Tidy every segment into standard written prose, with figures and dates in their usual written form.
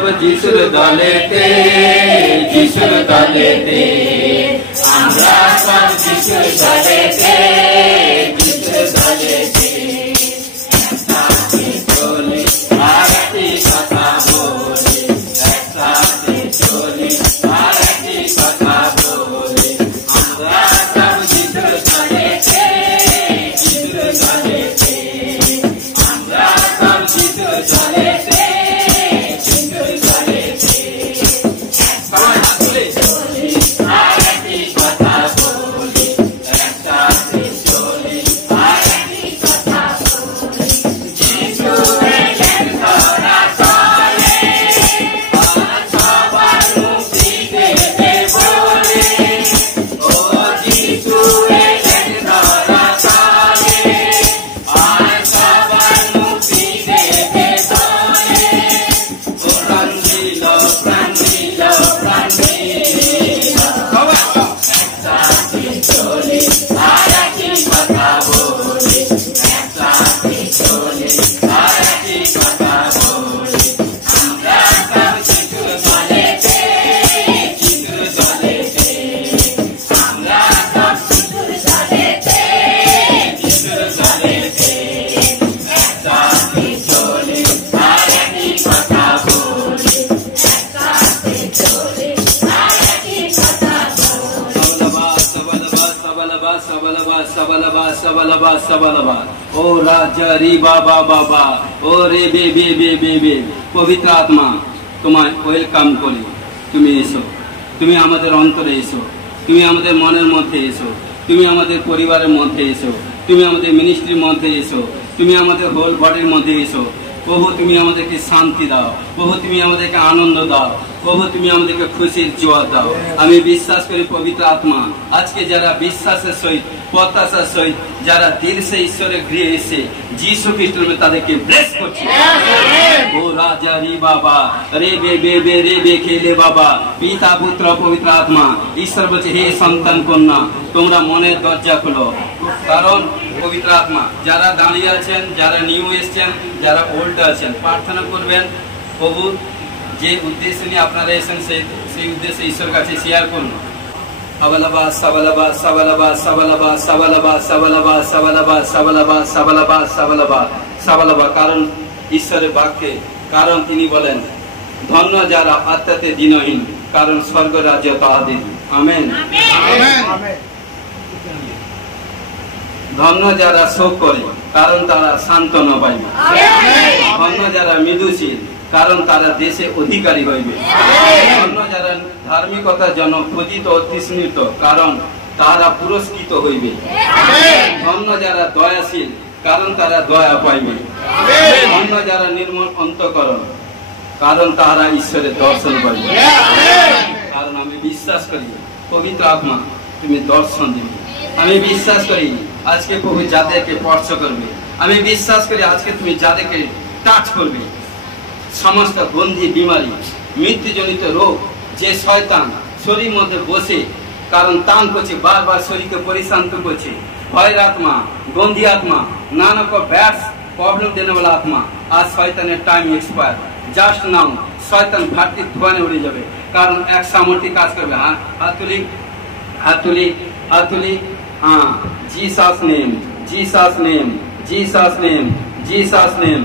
সব যিশুর দলেতে, যিশুর দলেতে, আমরা সব যিশুর দলেতে, যিশুর দলেতে। একসাথে চলি আর একটি কথা বলি, একসাথে চলি আর একটি কথা বলি, আমরা সব যিশুর দলেতে, যিশুর দলেতে, আমরা সব যিশুর দলেতে। ओ राजा री बाबा बाबा ओ रे बे बे बे बे बे पवित्र आत्मा তোমায় ওয়েলকাম করি। তুমি এসো, তুমি আমাদের অন্তরে এসো, তুমি আমাদের মনের মধ্যে এসো, তুমি আমাদের পরিবারের মধ্যে এসো, তুমি আমাদের মিনিস্ট্রির মধ্যে এসো, তুমি আমাদের হোল বডির মধ্যে এসো। প্রভু তুমি আমাদেরকে শান্তি দাও, প্রভু তুমি আমাদেরকে আনন্দ দাও, প্রভু তুমি আমাদেরকে খুশির জোয়ার দাও। আমি বিশ্বাস করি পবিত্র আত্মা আজকে যারা বিশ্বাসের সহিত প্রত্যাশার সহিত যারা দিল সে ঈশ্বরের গৃহে এসে যিশু খ্রিস্টের তাদেরকে ব্লেস করছে। ও রাজা রি বাবা রে বে বে বে রে বে খেলে বাবা পিতা পুত্র পবিত্র আত্মা ঈশ্বর বলছে হে সন্তান কন্যা তোমরা মনের দরজা খোলো। কারণ পবিত্র আত্মা যারা দাঁড়িয়ে আছেন, যারা নিউ এসছেন, যারা ওল্ড আছেন, প্রার্থনা করবেন প্রভু যে উদ্দেশ্য নিয়ে আপনারা এসেছেন সেই উদ্দেশ্যে ঈশ্বরের কাছে শেয়ার করুন। সাবালাবা সাবালাবা সাবালাবা সাবালাবা সাবালাবা সাবালাবা সাবালাবা সাবালাবা সাবালাবা সাবালাবা সাবালাবা। কারণ ঈশ্বরের বাক্যে, কারণ তিনি বলেন ধন্য যারা আত্মাতে দীনহীন, কারণ স্বর্গ রাজ্য তাহাদের। আমেন। ধন্য যারা শোক করে, কারণ তারা সান্ত্বনা পাইবে। ধন্য যারা মৃদুশীল, কারণ তারা দেশে অধিকারী হইবে। ধন্য যারা ধার্মিকতার জন্য খোঁজিত ও তৃষ্ণিত, কারণ তারা পুরস্কৃত হইবে। ধন্য যারা দয়াশীল, কারণ তারা দয়া পাইবে। ধন্য যারা নির্মল অন্তঃকরণ, কারণ তারা ঈশ্বরের দর্শন পাইবে। কারণ আমি বিশ্বাস করি পবিত্র আত্মা তুমি দর্শন দিবে। আমি বিশ্বাস করি আজকে প্রভু যাদেরকে স্পর্শ করবে, আমি বিশ্বাস করি আজকে তুমি যাদেরকে টাচ করবে, সমস্ত গন্ধি বিমারি মৃত্যুজনিত রোগ যে শয়তান শরীর মধ্যে বসে কারণ টান করছে, বারবার শরীরকে পরিশান করছে, ভয়ের আত্মা, গন্ধি আত্মা, নানা ব্যাড প্রবলেম দেने वाला आत्मा, आज শয়তানের টাইম এক্সপায়ার। জাস্ট নাও শয়তান ঘাটতি ধোয়ানে উড়ে যাবে, কারণ এক সামর্থ্য কাজ করবে। হ্যাঁ, হাত তুলি হাত তুলি হাত তুলি। हाँ, Jesus name, Jesus name, Jesus name, Jesus name.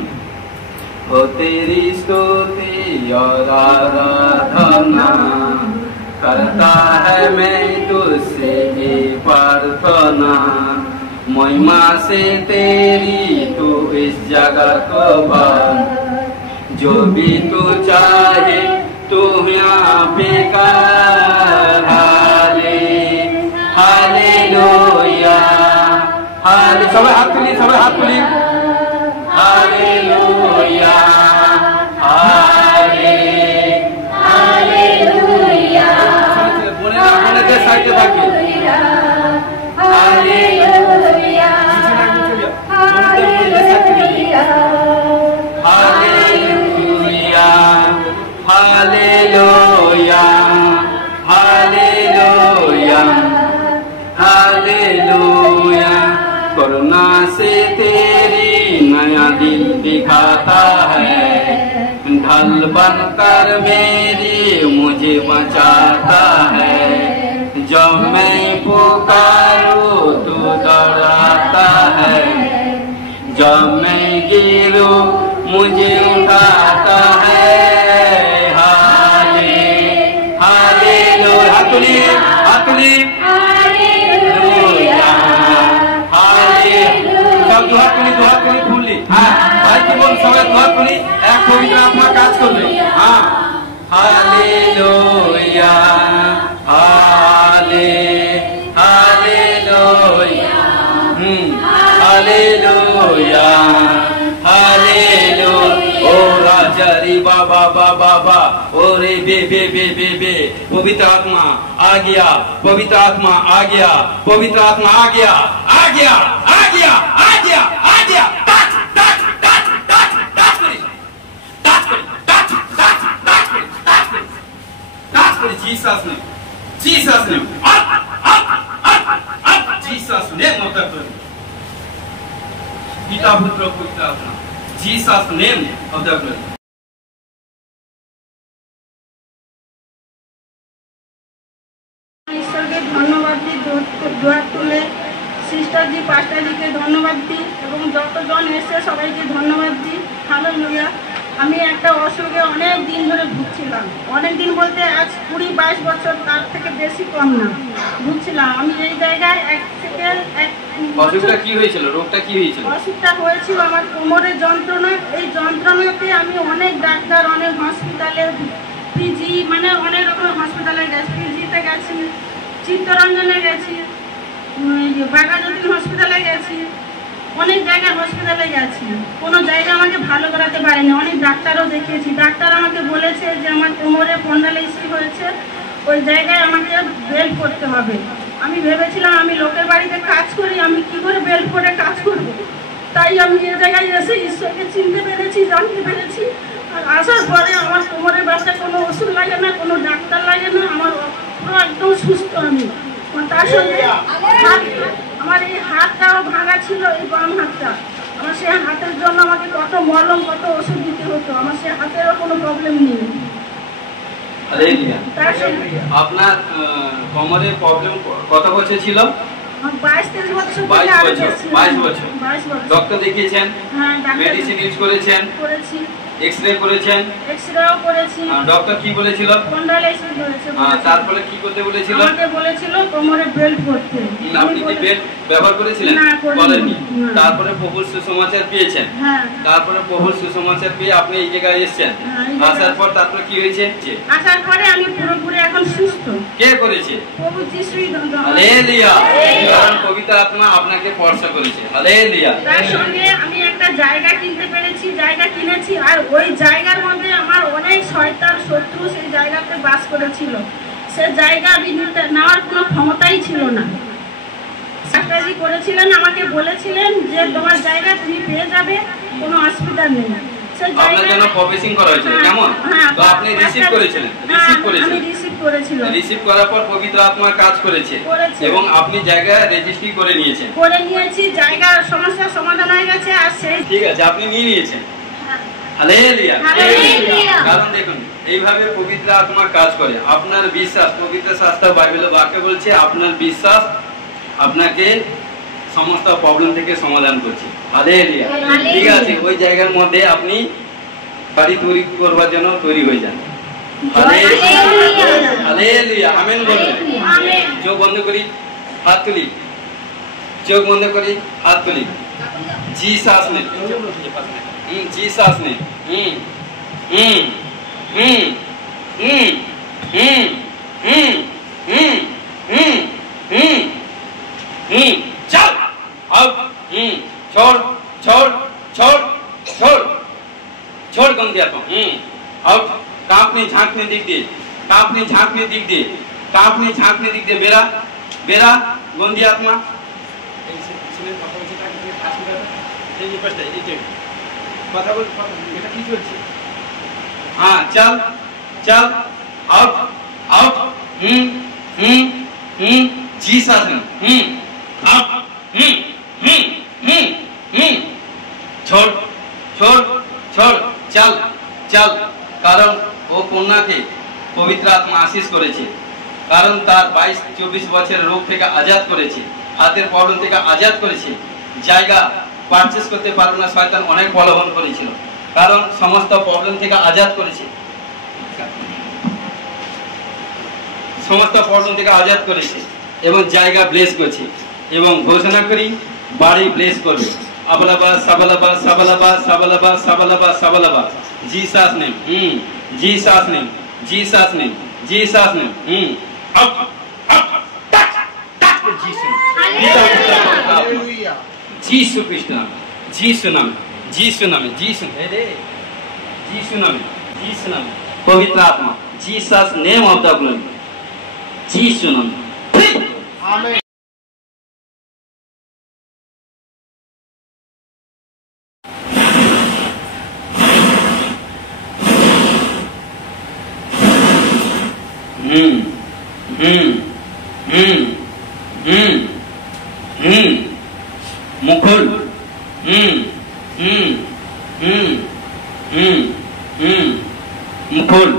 हो तेरी स्तुति और आराधना करता है मैं तुझसे ये प्रार्थना। महिमा से तेरी तू इस जगह को बांध, जो भी तू चाहे तू यहाँ पे कर। हालेलुया, हाले सबै हात तुली, सबै हात तुली। हालेलुया, हाले हालेलुया। बोले के साइड থাকি। Hallelujah, hallelujah, hallelujah, hallelujah, hallelujah, hallelujah. करुणा से तेरी नया दिन दिखाता है, हल बनकर मेरी मुझे बचाता है, जब मैं पुकारूं तू दौड़ाता है, जब मैं गिरूं मुझे उठाता है। हाले हालेलुया, हाले দুহাত খুললি। হ্যাঁ ভাই কি বল, সবাই দুহাত খুলি, এক পবিত্র আত্মা কাজ করবে। হ্যাঁ হালেলুয়া হালেলুয়া হালেলুয়া हालेलुया। ओ राजा रे बाबा बाबा बा, ओ रे बे बे बे बे बे, पवित्र आत्मा आ गया, पवित्र आत्मा आ गया, पवित्र आत्मा आ गया, आ गया, आ गया, आ गया, आ गया। Touch touch touch touch touch करी, टच करी, टच टच टच करी, टच करी, टच करी। जीसस ने, जीसस ने, up up up up, Jesus ने मोटर करी। पिता पुत्र पवित्र आत्मा, Jesus name of the blood। ঈশ্বরকে ধন্যবাদ দিই, দোয়া তুলে সিস্টারজি পাস্টারজিকে ধন্যবাদ দিই এবং যতজন এসে সবাইকে ধন্যবাদ দিই। হালেলুয়া। আমি একটা অসুখে অনেক দিন ধরে ভুগছিলাম, অনেক দিন বলতে আজ 20-22 বছর, তার থেকে বেশি কম না, ভুগছিলাম। আমি এই জায়গায় অসুখটা কি হয়েছিল, রোগটা কি হয়েছিল? অসুখটা হয়েছিল আমার কোমরের যন্ত্রণা। এই যন্ত্রণাতে আমি অনেক ডাক্তার, অনেক হসপিটালে, পিজি মানে অনেক রকম হসপিটালে গেছি, পিজিতে গেছি, চিত্তরঞ্জনে গেছি, বাঘাযতীন হসপিটালে গেছি, অনেক জায়গায় হসপিটালে গেছি, কোনো জায়গা আমাকে ভালো করাতে পারেনি। অনেক ডাক্তারও দেখিয়েছি, ডাক্তার আমাকে বলেছে যে আমার কোমরে স্পন্ডালাইসিস হয়েছে, ওই জায়গায় আমাকে বেল্ট করতে হবে। আমি ভেবেছিলাম আমি লোকের বাড়িতে কাজ করি, আমি কি করে বেল্ট করে কাজ করব। তাই আমি এই জায়গায় এসে ঈশ্বরকে চিনতে পেরেছি, জানতে পেরেছি। আর আসার পরে আমার কোমরের ব্যথায় কোনো ওষুধ লাগে না, কোনো ডাক্তার লাগে না, আমার পুরো একদম সুস্থ আমি। তার সঙ্গে আমার এই হাতটাও ভাঙা ছিল, এই বাম হাতটা, আমার সেই হাতের জন্য আমাকে কত মলম, কত ওষুধ দিতে হতো, আমার সেই হাতেরও কোনো প্রবলেম নেই। আপনার কোমরের প্রবলেম কত বছর ছিল? 22-23 বছর। 22 বছর। ডক্টর দেখিয়েছেন? হ্যাঁ, মেডিসিন ইউজ করেছেন? করেছি। এক্সরে করেছেন? এক্সরেও করেছি। ডক্টর কি বলেছিল? স্পন্ডালাইসিস হয়েছে। তারপরে কি করতে বলেছিল? আমাকে বলেছিল কোমরে বেল্ট করতে। আপনি কি বেল্ট ব্যবহার করেছিলেন? না, করিনি। তারপরে প্রভুর সুসমাচার পেয়েছেন? হ্যাঁ। তারপরে প্রভুর সুসমাচার পেয়ে আপনি এই জায়গায় এসেছেন। আসার পর তারপরে কি হয়েছে? আসার পরে আমি পুরোপুরি এখন সুস্থ। কে করেছে? প্রভু যিশুই। হালেলুয়া। কারণ পবিত্র আত্মা আপনাকে স্পর্শ করেছে। হালেলুয়া। তার সঙ্গে আমি একটা জায়গা কিনতে পেরেছি, জায়গা কিনেছি, আর ওই জায়গার মধ্যে আমার অনেক শয়তান শত্রু সেই জায়গাতে বাস করেছিল। সে জায়গা আমি নেওয়ার কোনো ক্ষমতাই ছিল না। ডাক্তারজি করেছিলেন, আমাকে বলেছিলেন যে তোমার জায়গা তুমি পেয়ে যাবে, কোনো অসুবিধা নেই। আপনার জন্য প্রবেশিং করা হয়েছিল, কেমন? তো আপনি রিসিভ করেছিলেন? আমি রিসিভ করেছিলাম। রিসিভ করার পর পবিত্র আত্মা কাজ করেছে এবং আপনি জায়গা রেজিস্ট্রি করে নিয়েছেন। করে নিয়েছি, জায়গার সমস্যার সমাধান হয়ে গেছে। আর সেই ঠিক আছে, আপনি নিয়ে নিয়েছেন। হালেলুয়া। কারণ দেখুন এইভাবে পবিত্র আত্মা কাজ করে। আপনার বিশ্বাস, পবিত্র শাস্ত্র বাইবেলের বাক্যে বলছে আপনার বিশ্বাস আপনাকে সমস্ত প্রবলেম থেকে সমাধান করছে। হালেলুয়া। ঠিক আছে, ওই জায়গার মধ্যে আপনি বাড়ি তৈরি করবার জন্য তৈরি হয়ে যান। হালেলুয়া। আমেন বলুন। চোখ বন্ধ করি, হাত তুলি, চোখ বন্ধ করি, হাত তুলি। जीसस ने, जीसस ने, चल अब छोड़ छोड़ छोड़ छोड़ छोड़ कम दिया तो अब कांपने झांकने दिख दे, कांपने झांकने दिख दे, कांपने झांकने दिख दे। मेरा मेरा गंदी आत्मा हाँ चल चल अब अब जीसस ने अब छोड़ छोड़ छोड़ चल चल কারণ ও কন্যাকে পবিত্র আত্মা আশীষ করেছে, কারণ তার 22-24 বছরের রোগ থেকে আজাদ করেছে, হাতের প্রবলেম থেকে আজাদ করেছে। জায়গা পারচেস করতে পারবে না, শয়তান অনেক প্রলোভন করেছিল, কারণ সমস্ত প্রবলেম থেকে আজাদ করেছে, সমস্ত প্রবলেম থেকে আজাদ করেছে এবং জায়গা ব্লেস করেছে। এবং ঘোষণা করি বাড়ি ব্লেস করবে। আবলাবাস সাবলাবাস সাবলাবাস সাবলাবাস সাবলাবাস সাবলাবাস Jesus name, Jesus name, Jesus name, Jesus name, up up touch touch Jesus. Hallelujah. যিশু খ্রিস্ট নামে, যিশু নামে, যিশু নামে, যিশু রে, যিশু নামে, যিশু নামে, পবিত্র আত্মা, Jesus name of the glory, যিশু নামে। আমেন। মুকুল মুকুল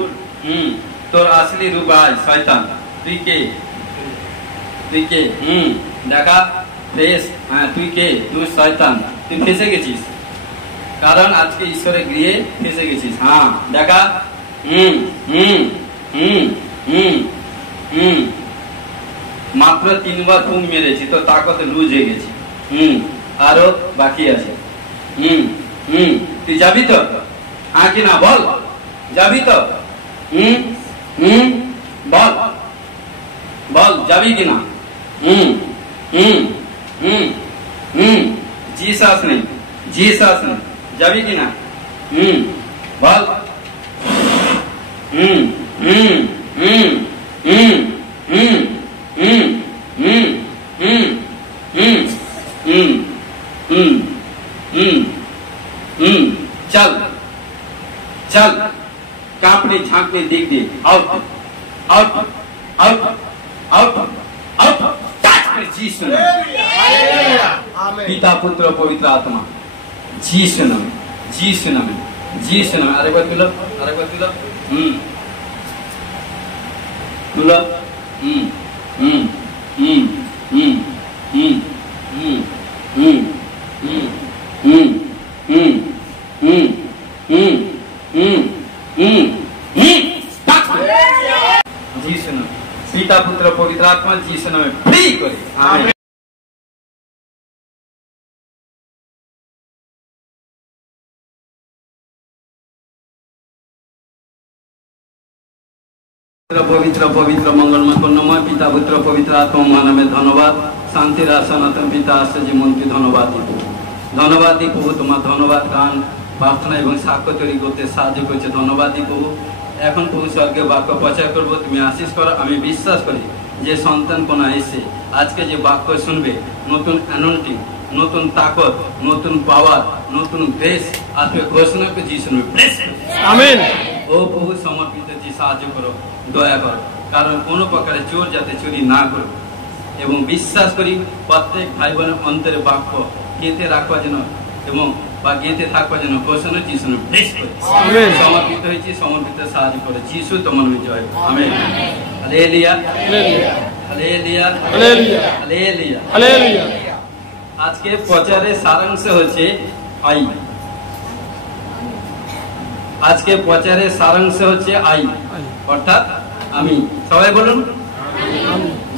তোর আসলি রূপ আজ শয়তান, তুই কে, তুই কে? দেখা ফেস, হ্যাঁ তুই কে? তুই শয়তান, তুই ফেসে গেছিস, কারণ আজকে ঈশ্বরের গৃহে ফেসে গেছিস। হ্যাঁ দেখা, মাত্র 3 বার ফুঁক মেরেছি তো তাকতে লুজ হয়ে গেছে। আরো বাকি আছে। তুই যাবি তো? হ্যাঁ কি না বল, যাবি তো? বল বল যাবি কি না? জিসাস নেই, জিসাস নেই, যাবি কি না? বল। चल चल, कांपने झांकने देख दे, out out out out out, Jesus नाम, पिता पुत्र पवित्र आत्मा, जीसस नाम, जीसस नाम, जीसस नाम। अरे बात तुला, अरे बात तुला, तुला, जीसस नाम, पिता पुत्र पवित्र आत्मा, जीसस नाम फ्री करे। आमीन। पवित्र पवित्र मंगलमय करुणामय पिता पुत्र पवित्र आत्मा महानामे धन्यवाद। शांतिर सनातन पिता आश्चर्य মন্ত্রী ধন্যবাদ দিব, ধন্যবাদ দিব প্রভু, তোমার ধন্যবাদ গান প্রার্থনা এবং সাক্ষ্য তৈরি করতে সাহায্য করেছে, ধন্যবাদ দিব প্রভু। এখন প্রভু স্বর্গে বাক্য প্রচার করবো, তুমি আশীষ করো। আমি বিশ্বাস করি যে সন্তান কোনা এসে আজকে যে বাক্য শুনবে, নতুন অ্যানোইন্টিং, নতুন তাকত, নতুন পাওয়ার, নতুন গ্রেস আসবে। ঘোষণা করে যিশু নামে ব্লেস করো। আমেন। ও প্রভু সমর্পিত যে সাহায্য করো, দয়া করো, কারণ কোনো প্রকারে চোর যাতে চুরি না করো। এবং বিশ্বাস করি প্রত্যেক ভাই বোনের অন্তরে বাক্য গেঁথে রাখবার জন্য এবং বা গেঁথে থাকবার জন্য ঘোষণা যিশু নামে ব্লেস করো। আমেন। সমর্পিত হয়েছি, সমর্পিত সাহায্য করো, যিশু তোমার নামে জয়। Amen. Hallelujah, hallelujah, hallelujah, hallelujah, hallelujah. আজকে প্রচারের সারাংশ হচ্ছে আই। আজকে প্রচারের সারাংশ হচ্ছে আই, অর্থাৎ আমি। সবাই বলুন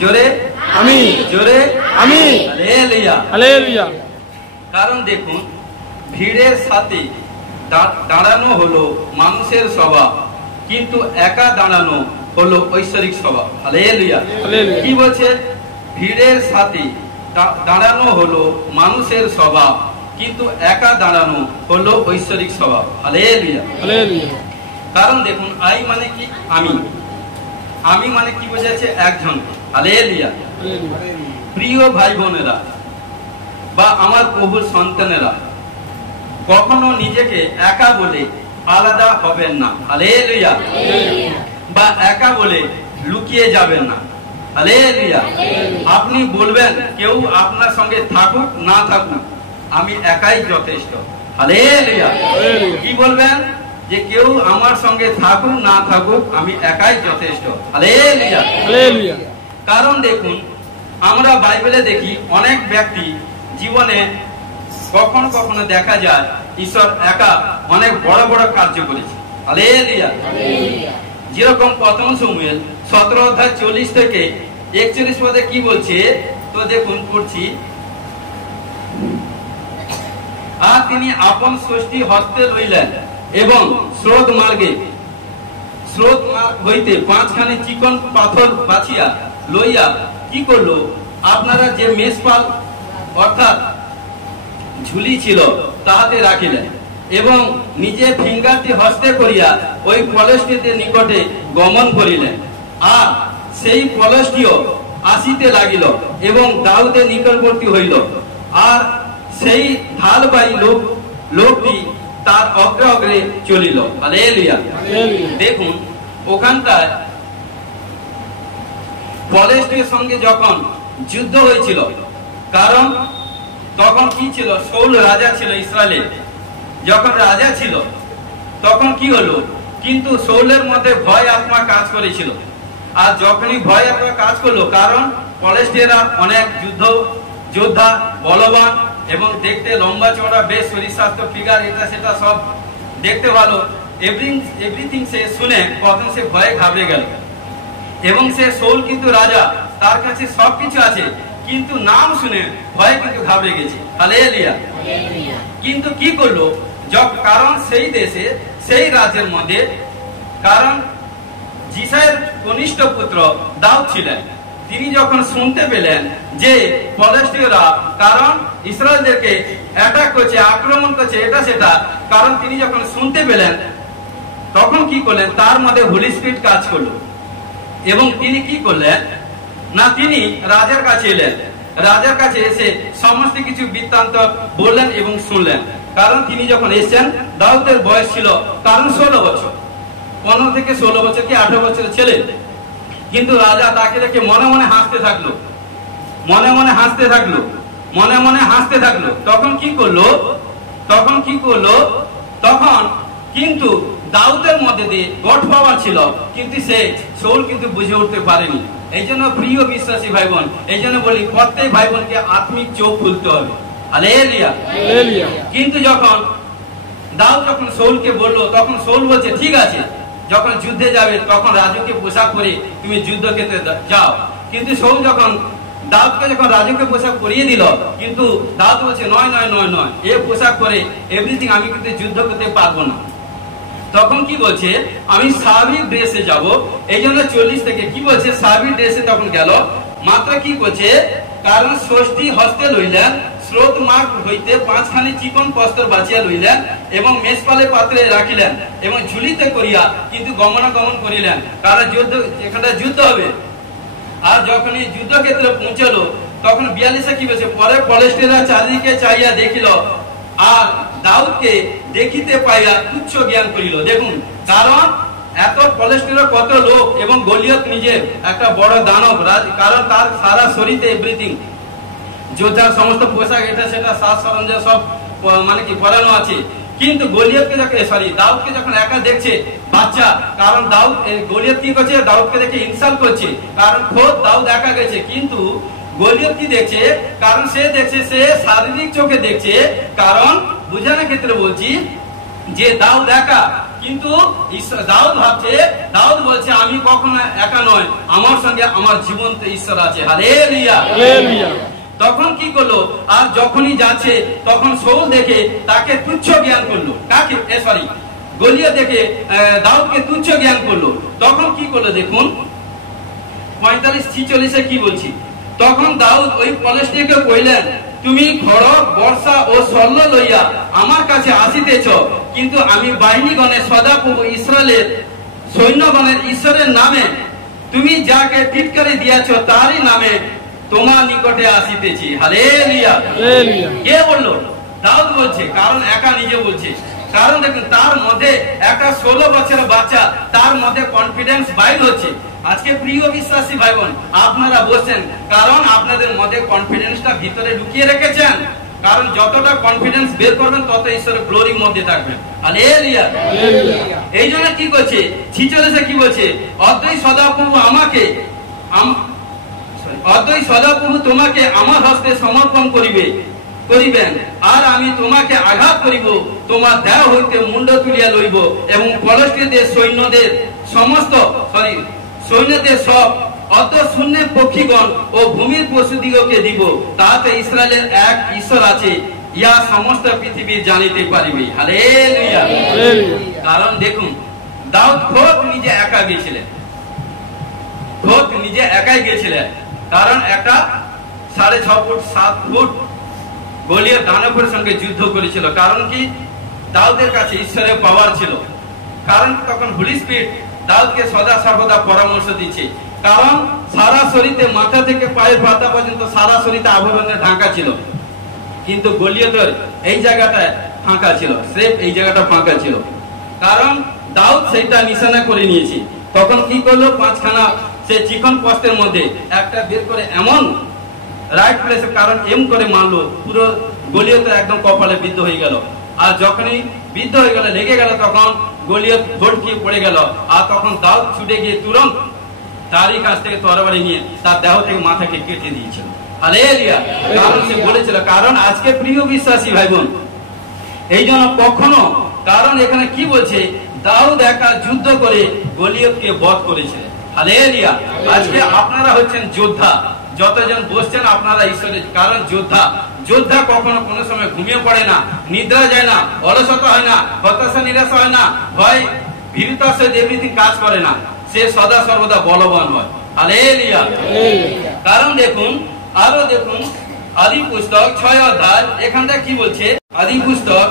জোরে, আমি, জোরে আমি। Hallelujah, hallelujah. কারণ দেখুন, ভিড়ের সাথে দাঁড়ানো হলো মানুষের স্বভাব, কিন্তু একা দাঁড়ানো হলো ঐশ্বরিক স্বভাব। হালেলুয়া। কি বলছে? ভিড়ের সাথে দাঁড়ানো হলো মানুষের স্বভাব, কিন্তু একা দাঁড়ানো হলো ঐশ্বরিক স্বভাব। Hallelujah, hallelujah. কারণ দেখুন, আই মানে কি? আমি। আমি মানে কি বোঝাচ্ছে? একজন। হালেলুয়া। প্রিয় ভাই বোনেরা বা আমার প্রভুর সন্তানেরা, কখনো নিজেকে একা বলে আলাদা হবেন না। হালেলুয়া। বা একা বলে লুকিয়ে যাবেন না। হালেলুয়া। আপনি বলবেন, কেউ আপনার সঙ্গে থাকুক না থাকুক, আমি একাই যথেষ্ট। হালেলুয়া। কি বলবেন? যে কেউ আমার সঙ্গে থাকুক না থাকুক আমি একাই যথেষ্ট। Hallelujah hallelujah. কারণ দেখুন, আমরা বাইবেলে দেখি অনেক ব্যক্তি জীবনে কখনো কখনো দেখা যায় ঈশ্বর একা অনেক বড় বড় কার্য করেছে। হালেলুয়া। যেরকম প্রথম শমূয়েল 17 অধ্যায় 40 থেকে 41 পদে কি বলছে, তো দেখুন পড়ছি। আর তিনি আপন ষষ্ঠী হস্তে লইলেন এবং স্রোত মার্গ হইতে 5খানি চিকন পাথর বাছিয়া লইয়া কি করলো, আপনারা যে মেষপাল অর্থাৎ ঝুলি ছিল তাহাতে রাখিলেন এবং নিজে ফিঙ্গারটি হস্তে করিয়া ওই কলসটিতে নিকটে গমন করিলেন। আর সেই কলসটিও আসিতে লাগিল এবং দাউদের নিকটবর্তী হইল। আর সেই ঢালবাহী লোকটি তার অগ্রে অগ্রে চলিল। হালেলুয়া। দেখুন, ওখানটায় কলসটির সঙ্গে যখন যুদ্ধ হয়েছিল, কারণ তখন কি ছিল, শাউল রাজা ছিল ইসরায়েলের। যখন রাজা ছিল তখন কি হলো, কিন্তু শাউলের মধ্যে ভয় আত্মা কাজ করেছিল। আর যখনই ভয় আত্মা কাজ করলো, কারণ ফিলিস্তিনিরা অনেক যোদ্ধা, বলবান এবং দেখতে লম্বা চওড়া, বেশ শরীর স্বাস্থ্য, ফিগার, এটা সেটা সব দেখতে ভালো, এভরিথিং সে শুনে প্রথম সে ভয়ে ঘাবড়ে গেল। এবং সে শাউল কিন্তু রাজা, তার কাছে সবকিছু আছে, কিন্তু নাম শুনে ভয়ে কিন্তু ঘাবড়ে গেছে। হালেলুয়া। কিন্তু কি করলো, কারণ সেই দেশে সেই রাজ্যের মধ্যে, কারণ জিসায়ের কনিষ্ঠ পুত্র দাউদ ছিলেন, তিনি যখন শুনতে পেলেন যে ফিলিস্তিনিরা কারণ ইসরায়েলদেরকে অ্যাটাক করছে, আক্রমণ করছে, এটা সেটা, কারণ তিনি যখন শুনতে পেলেন তখন কি করলেন, তার মধ্যে হোলি স্পিরিট কাজ করলো এবং তিনি কি করলেন না, তিনি রাজার কাছে এলেন। রাজার কাছে এসে সমস্ত কিছু বৃত্তান্ত বললেন এবং শুনলেন। কারণ তিনি যখন এসেছেন, দাউদের বয়স ছিল কারণ 16 বছর, 15 থেকে 16 বছর কি 18 বছরের ছেলে। কিন্তু রাজা তাকে দেখে মনে মনে হাসতে থাকলো, মনে মনে হাসতে থাকলো, মনে মনে হাসতে থাকলো। তখন কি করলো, তখন কিন্তু দাউদের মধ্যে দিয়ে গড পাওয়ার ছিল, কিন্তু সে শাউল কিন্তু বুঝে উঠতে পারেনি। এই জন্য প্রিয় বিশ্বাসী ভাই বোন, এই জন্য বলি প্রত্যেক ভাই বোনকে আত্মিক চোখ খুলতে হবে। হালেলুয়া। কিন্তু যখন দাউদ যখন শাউলকে বললো, তখন শাউল বলছে ঠিক আছে, যখন যুদ্ধে যাবে তখন রাজুকে পোশাক পরে তুমি যুদ্ধক্ষেত্রে যাও। কিন্তু শাউল যখন দাউদকে যখন রাজুকে পোশাক পরিয়ে দিল, কিন্তু দাউদ বলছে নয় নয় নয় নয়, এ পোশাক পরে এভরিথিং আমি কিন্তু যুদ্ধ করতে পারবো না। তখন কি বলছে, আমি স্বাভাবিক ড্রেসে যাব। এই জন্য 40 থেকে কি বলছে, স্বাভাবিক ড্রেসে তখন গেল। মাত্র কি করছে, কারণ ষষ্ঠী হস্তে লইলেন, স্রোত মার্গ হইতে 5খানি চিকন বস্ত্র বাছিয়া লইলেন এবং মেষপালে পাত্রে রাখিলেন এবং ঝুলিতে করিয়া কিন্তু গমনাগমন করিলেন, কারণ এখানে যুদ্ধ হবে। আর যখনই যুদ্ধক্ষেত্রে পৌঁছলো, তখন 42 কি বলছে, পরে ফিলিস্তিনিরা চারিদিকে চাইয়া দেখিল আর দাউদকে দেখিতে পাইয়া তুচ্ছ জ্ঞান করিল। দেখুন, কারণ এত ফিলিস্তিনিরা কত লোক এবং গলিয়ত নিজে একটা বড় দানব, কারণ তার সারা শরীরে এভরিথিং, যোদ্ধার সমস্ত পোশাক, এটা সেটা, সাজ সরঞ্জাম সব মানে কি পরানো আছে। কিন্তু গলিয়তকে দাউদকে যখন একা দেখছে বাচ্চা, কারণ গলিয়ত কি করছে, দাউদকে দেখে ইনসাল্ট করছে, কারণ খোদ দাউদ একা গেছে। কিন্তু গলিয়ত কি দেখছে, কারণ সে দেখছে, সে শারীরিক চোখে দেখছে, কারণ বুঝানোর ক্ষেত্রে বলছি যে দাউদ একা, কিন্তু দাউদ বলছে আমি কখনো একা নয়, আমার সঙ্গে আমার জীবন্ত ঈশ্বর আছে। হালেলুয়া। তখন কি করলো, আর যখনই যাচ্ছে তখন শাউল দেখে তাকে তুচ্ছ জ্ঞান করলো, কাকে, গলিয়ত দেখে দাউদকে তুচ্ছ জ্ঞান করলো। তখন কি করলো দেখুন, 45-46 কি বলছি, তখন দাউদ ওই ফিলিস্তিনিকে কইলেন, তুমি খড়গ, বর্ষা ও শল্য লইয়া আমার কাছে আসিতেছ, কিন্তু আমি বাহিনীগণের সদাপ্রভু ইসরায়েলের সৈন্যগণের ঈশ্বরের নামে তুমি যাকে টিটকারি দিয়াছ তারই নামে তোমার নিকটে আসিতেছি। হালেলুয়া। কে বললো? দাউদ বলছে, কারণ একা নিজে বলছে। কারণ দেখুন, তার মধ্যে একটা 16 বছরের বাচ্চা, তার মধ্যে কনফিডেন্স বাইর হচ্ছে। আজকে প্রিয় বিশ্বাসী ভাই বোন, আপনারা বলছেন, কারণ আপনাদের মধ্যে কনফিডেন্সটা ভিতরে লুকিয়ে রেখেছেন। কারণ যতটা কনফিডেন্স বের করবেন তত ঈশ্বরের গ্লোরির মধ্যে থাকবেন। হালেলুয়া। এই জন্য কি করছে 46 কি বলছে, অদ্বৈত সদাপ্রভু তোমাকে আমার হস্তে সমর্পণ করিবেন, আর আমি তোমাকে আঘাত করিব, তোমার দেহ হইতে মুন্ড তুলিয়া লইব, এবং পলষ্টীয়দের সৈন্যদের সব অত শূন্য পক্ষীগণ ও ভূমির পশুদিগকে দিব, তাতে ইসরায়েলের এক ঈশ্বর আছে, ইয়া সমস্ত পৃথিবী জানিতে পারিবে। হালেলুয়া। কারণ দেখুন, দাউদ খোদ নিজে একা গিয়েছিলেন, কারণ একটা 6.5 ফুট 7 ফুট গলিয়াত দানবের সঙ্গে যুদ্ধ করেছিল। কারণ কি, দাউদের কাছে ঈশ্বরের পাওয়ার ছিল। কারণ তখন হোলি স্পিরিট দাউদকে সদা সর্বদা পরামর্শ দিচ্ছে। কারণ সারা শরীরে মাথা থেকে পায়ের পাতা পর্যন্ত সারা শরীরে আবরণে ঢাকা ছিল, কিন্তু গলিয়াতের এই জায়গাটায় ফাঁকা ছিল, স্রেফ এই জায়গাটা ফাঁকা ছিল। কারণ দাউদ সেইটা নিশানা করে নিয়েছে। তখন কি করলো, 5খানা সে চিকন পোস্টের মধ্যে একটা বের করে এমন রাইট প্লেসে, কারণ এম করে মারলো, পুরো গলিয়াত একদম কপালে বিদ্ধ হয়ে গেল। আর যখনই বিদ্ধ হয়ে গেল, লেগে গেল, তখন গলিয়াত ভটকিয়ে পড়ে গেল। আর তখন দাউদ ছুটে গিয়ে তুরন্ত তারই কাছ থেকে তরবারি নিয়ে তার দেহ থেকে মাথাকে কেটে দিয়েছিল। হালেলুয়া। কারণ সে বলেছিল, কারণ আজকে প্রিয় বিশ্বাসী ভাই বোন, এই জন্য কখনো, কারণ এখানে কি বলছে, দাউদ একা যুদ্ধ করে গলিয়াতকে বধ করেছে। হালেলুয়া। আজকে আপনারা হচ্ছেন যোদ্ধা, যতজন বসছেন আপনারা ঈশ্বরের, কারণ যোদ্ধা কখনো কোনো সময় ঘুমিয়ে পড়ে না, নিদ্রা যায় না, অলসতা হয় না, হতাশা নিরাশা হয় না, ভয় ভীরুতার সাথে এভরিথিং কাজ করে না, সে সদা সর্বদা বলবান হয়। হালেলুয়া। কারণ দেখুন, আরো দেখুন আদি পুস্তক 6 অধ্যায়, এখানটা কি বলছে, আদি পুস্তক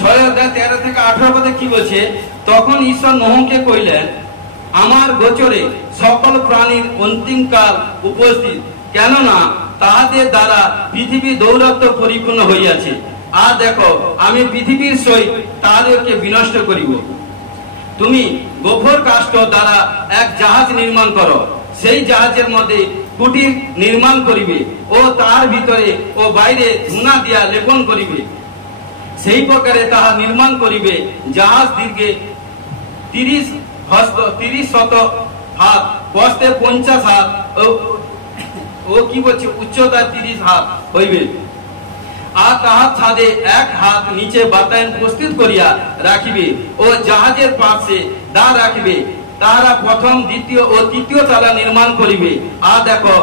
6 অধ্যায় 13 থেকে 18 পদে কি বলছে, তখন ঈশ্বর নোহকে কইলেন, আমার গোচরে সকল প্রাণীর অন্তিম কাল উপস্থিত, কেননা তাহাদের দ্বারা পৃথিবী দৌরাত্ম্য পরিপূর্ণ হইয়াছে। আর দেখো, আমি পৃথিবীর সহিত তাহাদেরকে বিনষ্ট করিব। তুমি গোফর কাষ্ঠ দ্বারা এক জাহাজ নির্মাণ করো, সেই জাহাজের মধ্যে কুটির নির্মাণ করিবে, ও তার ভিতরে ও বাইরে ধুনা দিয়া লেপন করিবে, সেই প্রকারে তাহা নির্মাণ করিবে। জাহাজ দীর্ঘে 30 শত হাত, প্রস্থে 50 হাত, ও কি বলছে, উচ্চতা 30 হাত হইবে। আর তাহার ছাদে 1 হাত নিচে বাতায়ন প্রস্তুত করিয়া রাখিবে, ও জাহাজের পাশে দা রাখিবে। তাহারা প্রথম, দ্বিতীয় ও তৃতীয় চালা নির্মাণ করিবে। আর দেখো,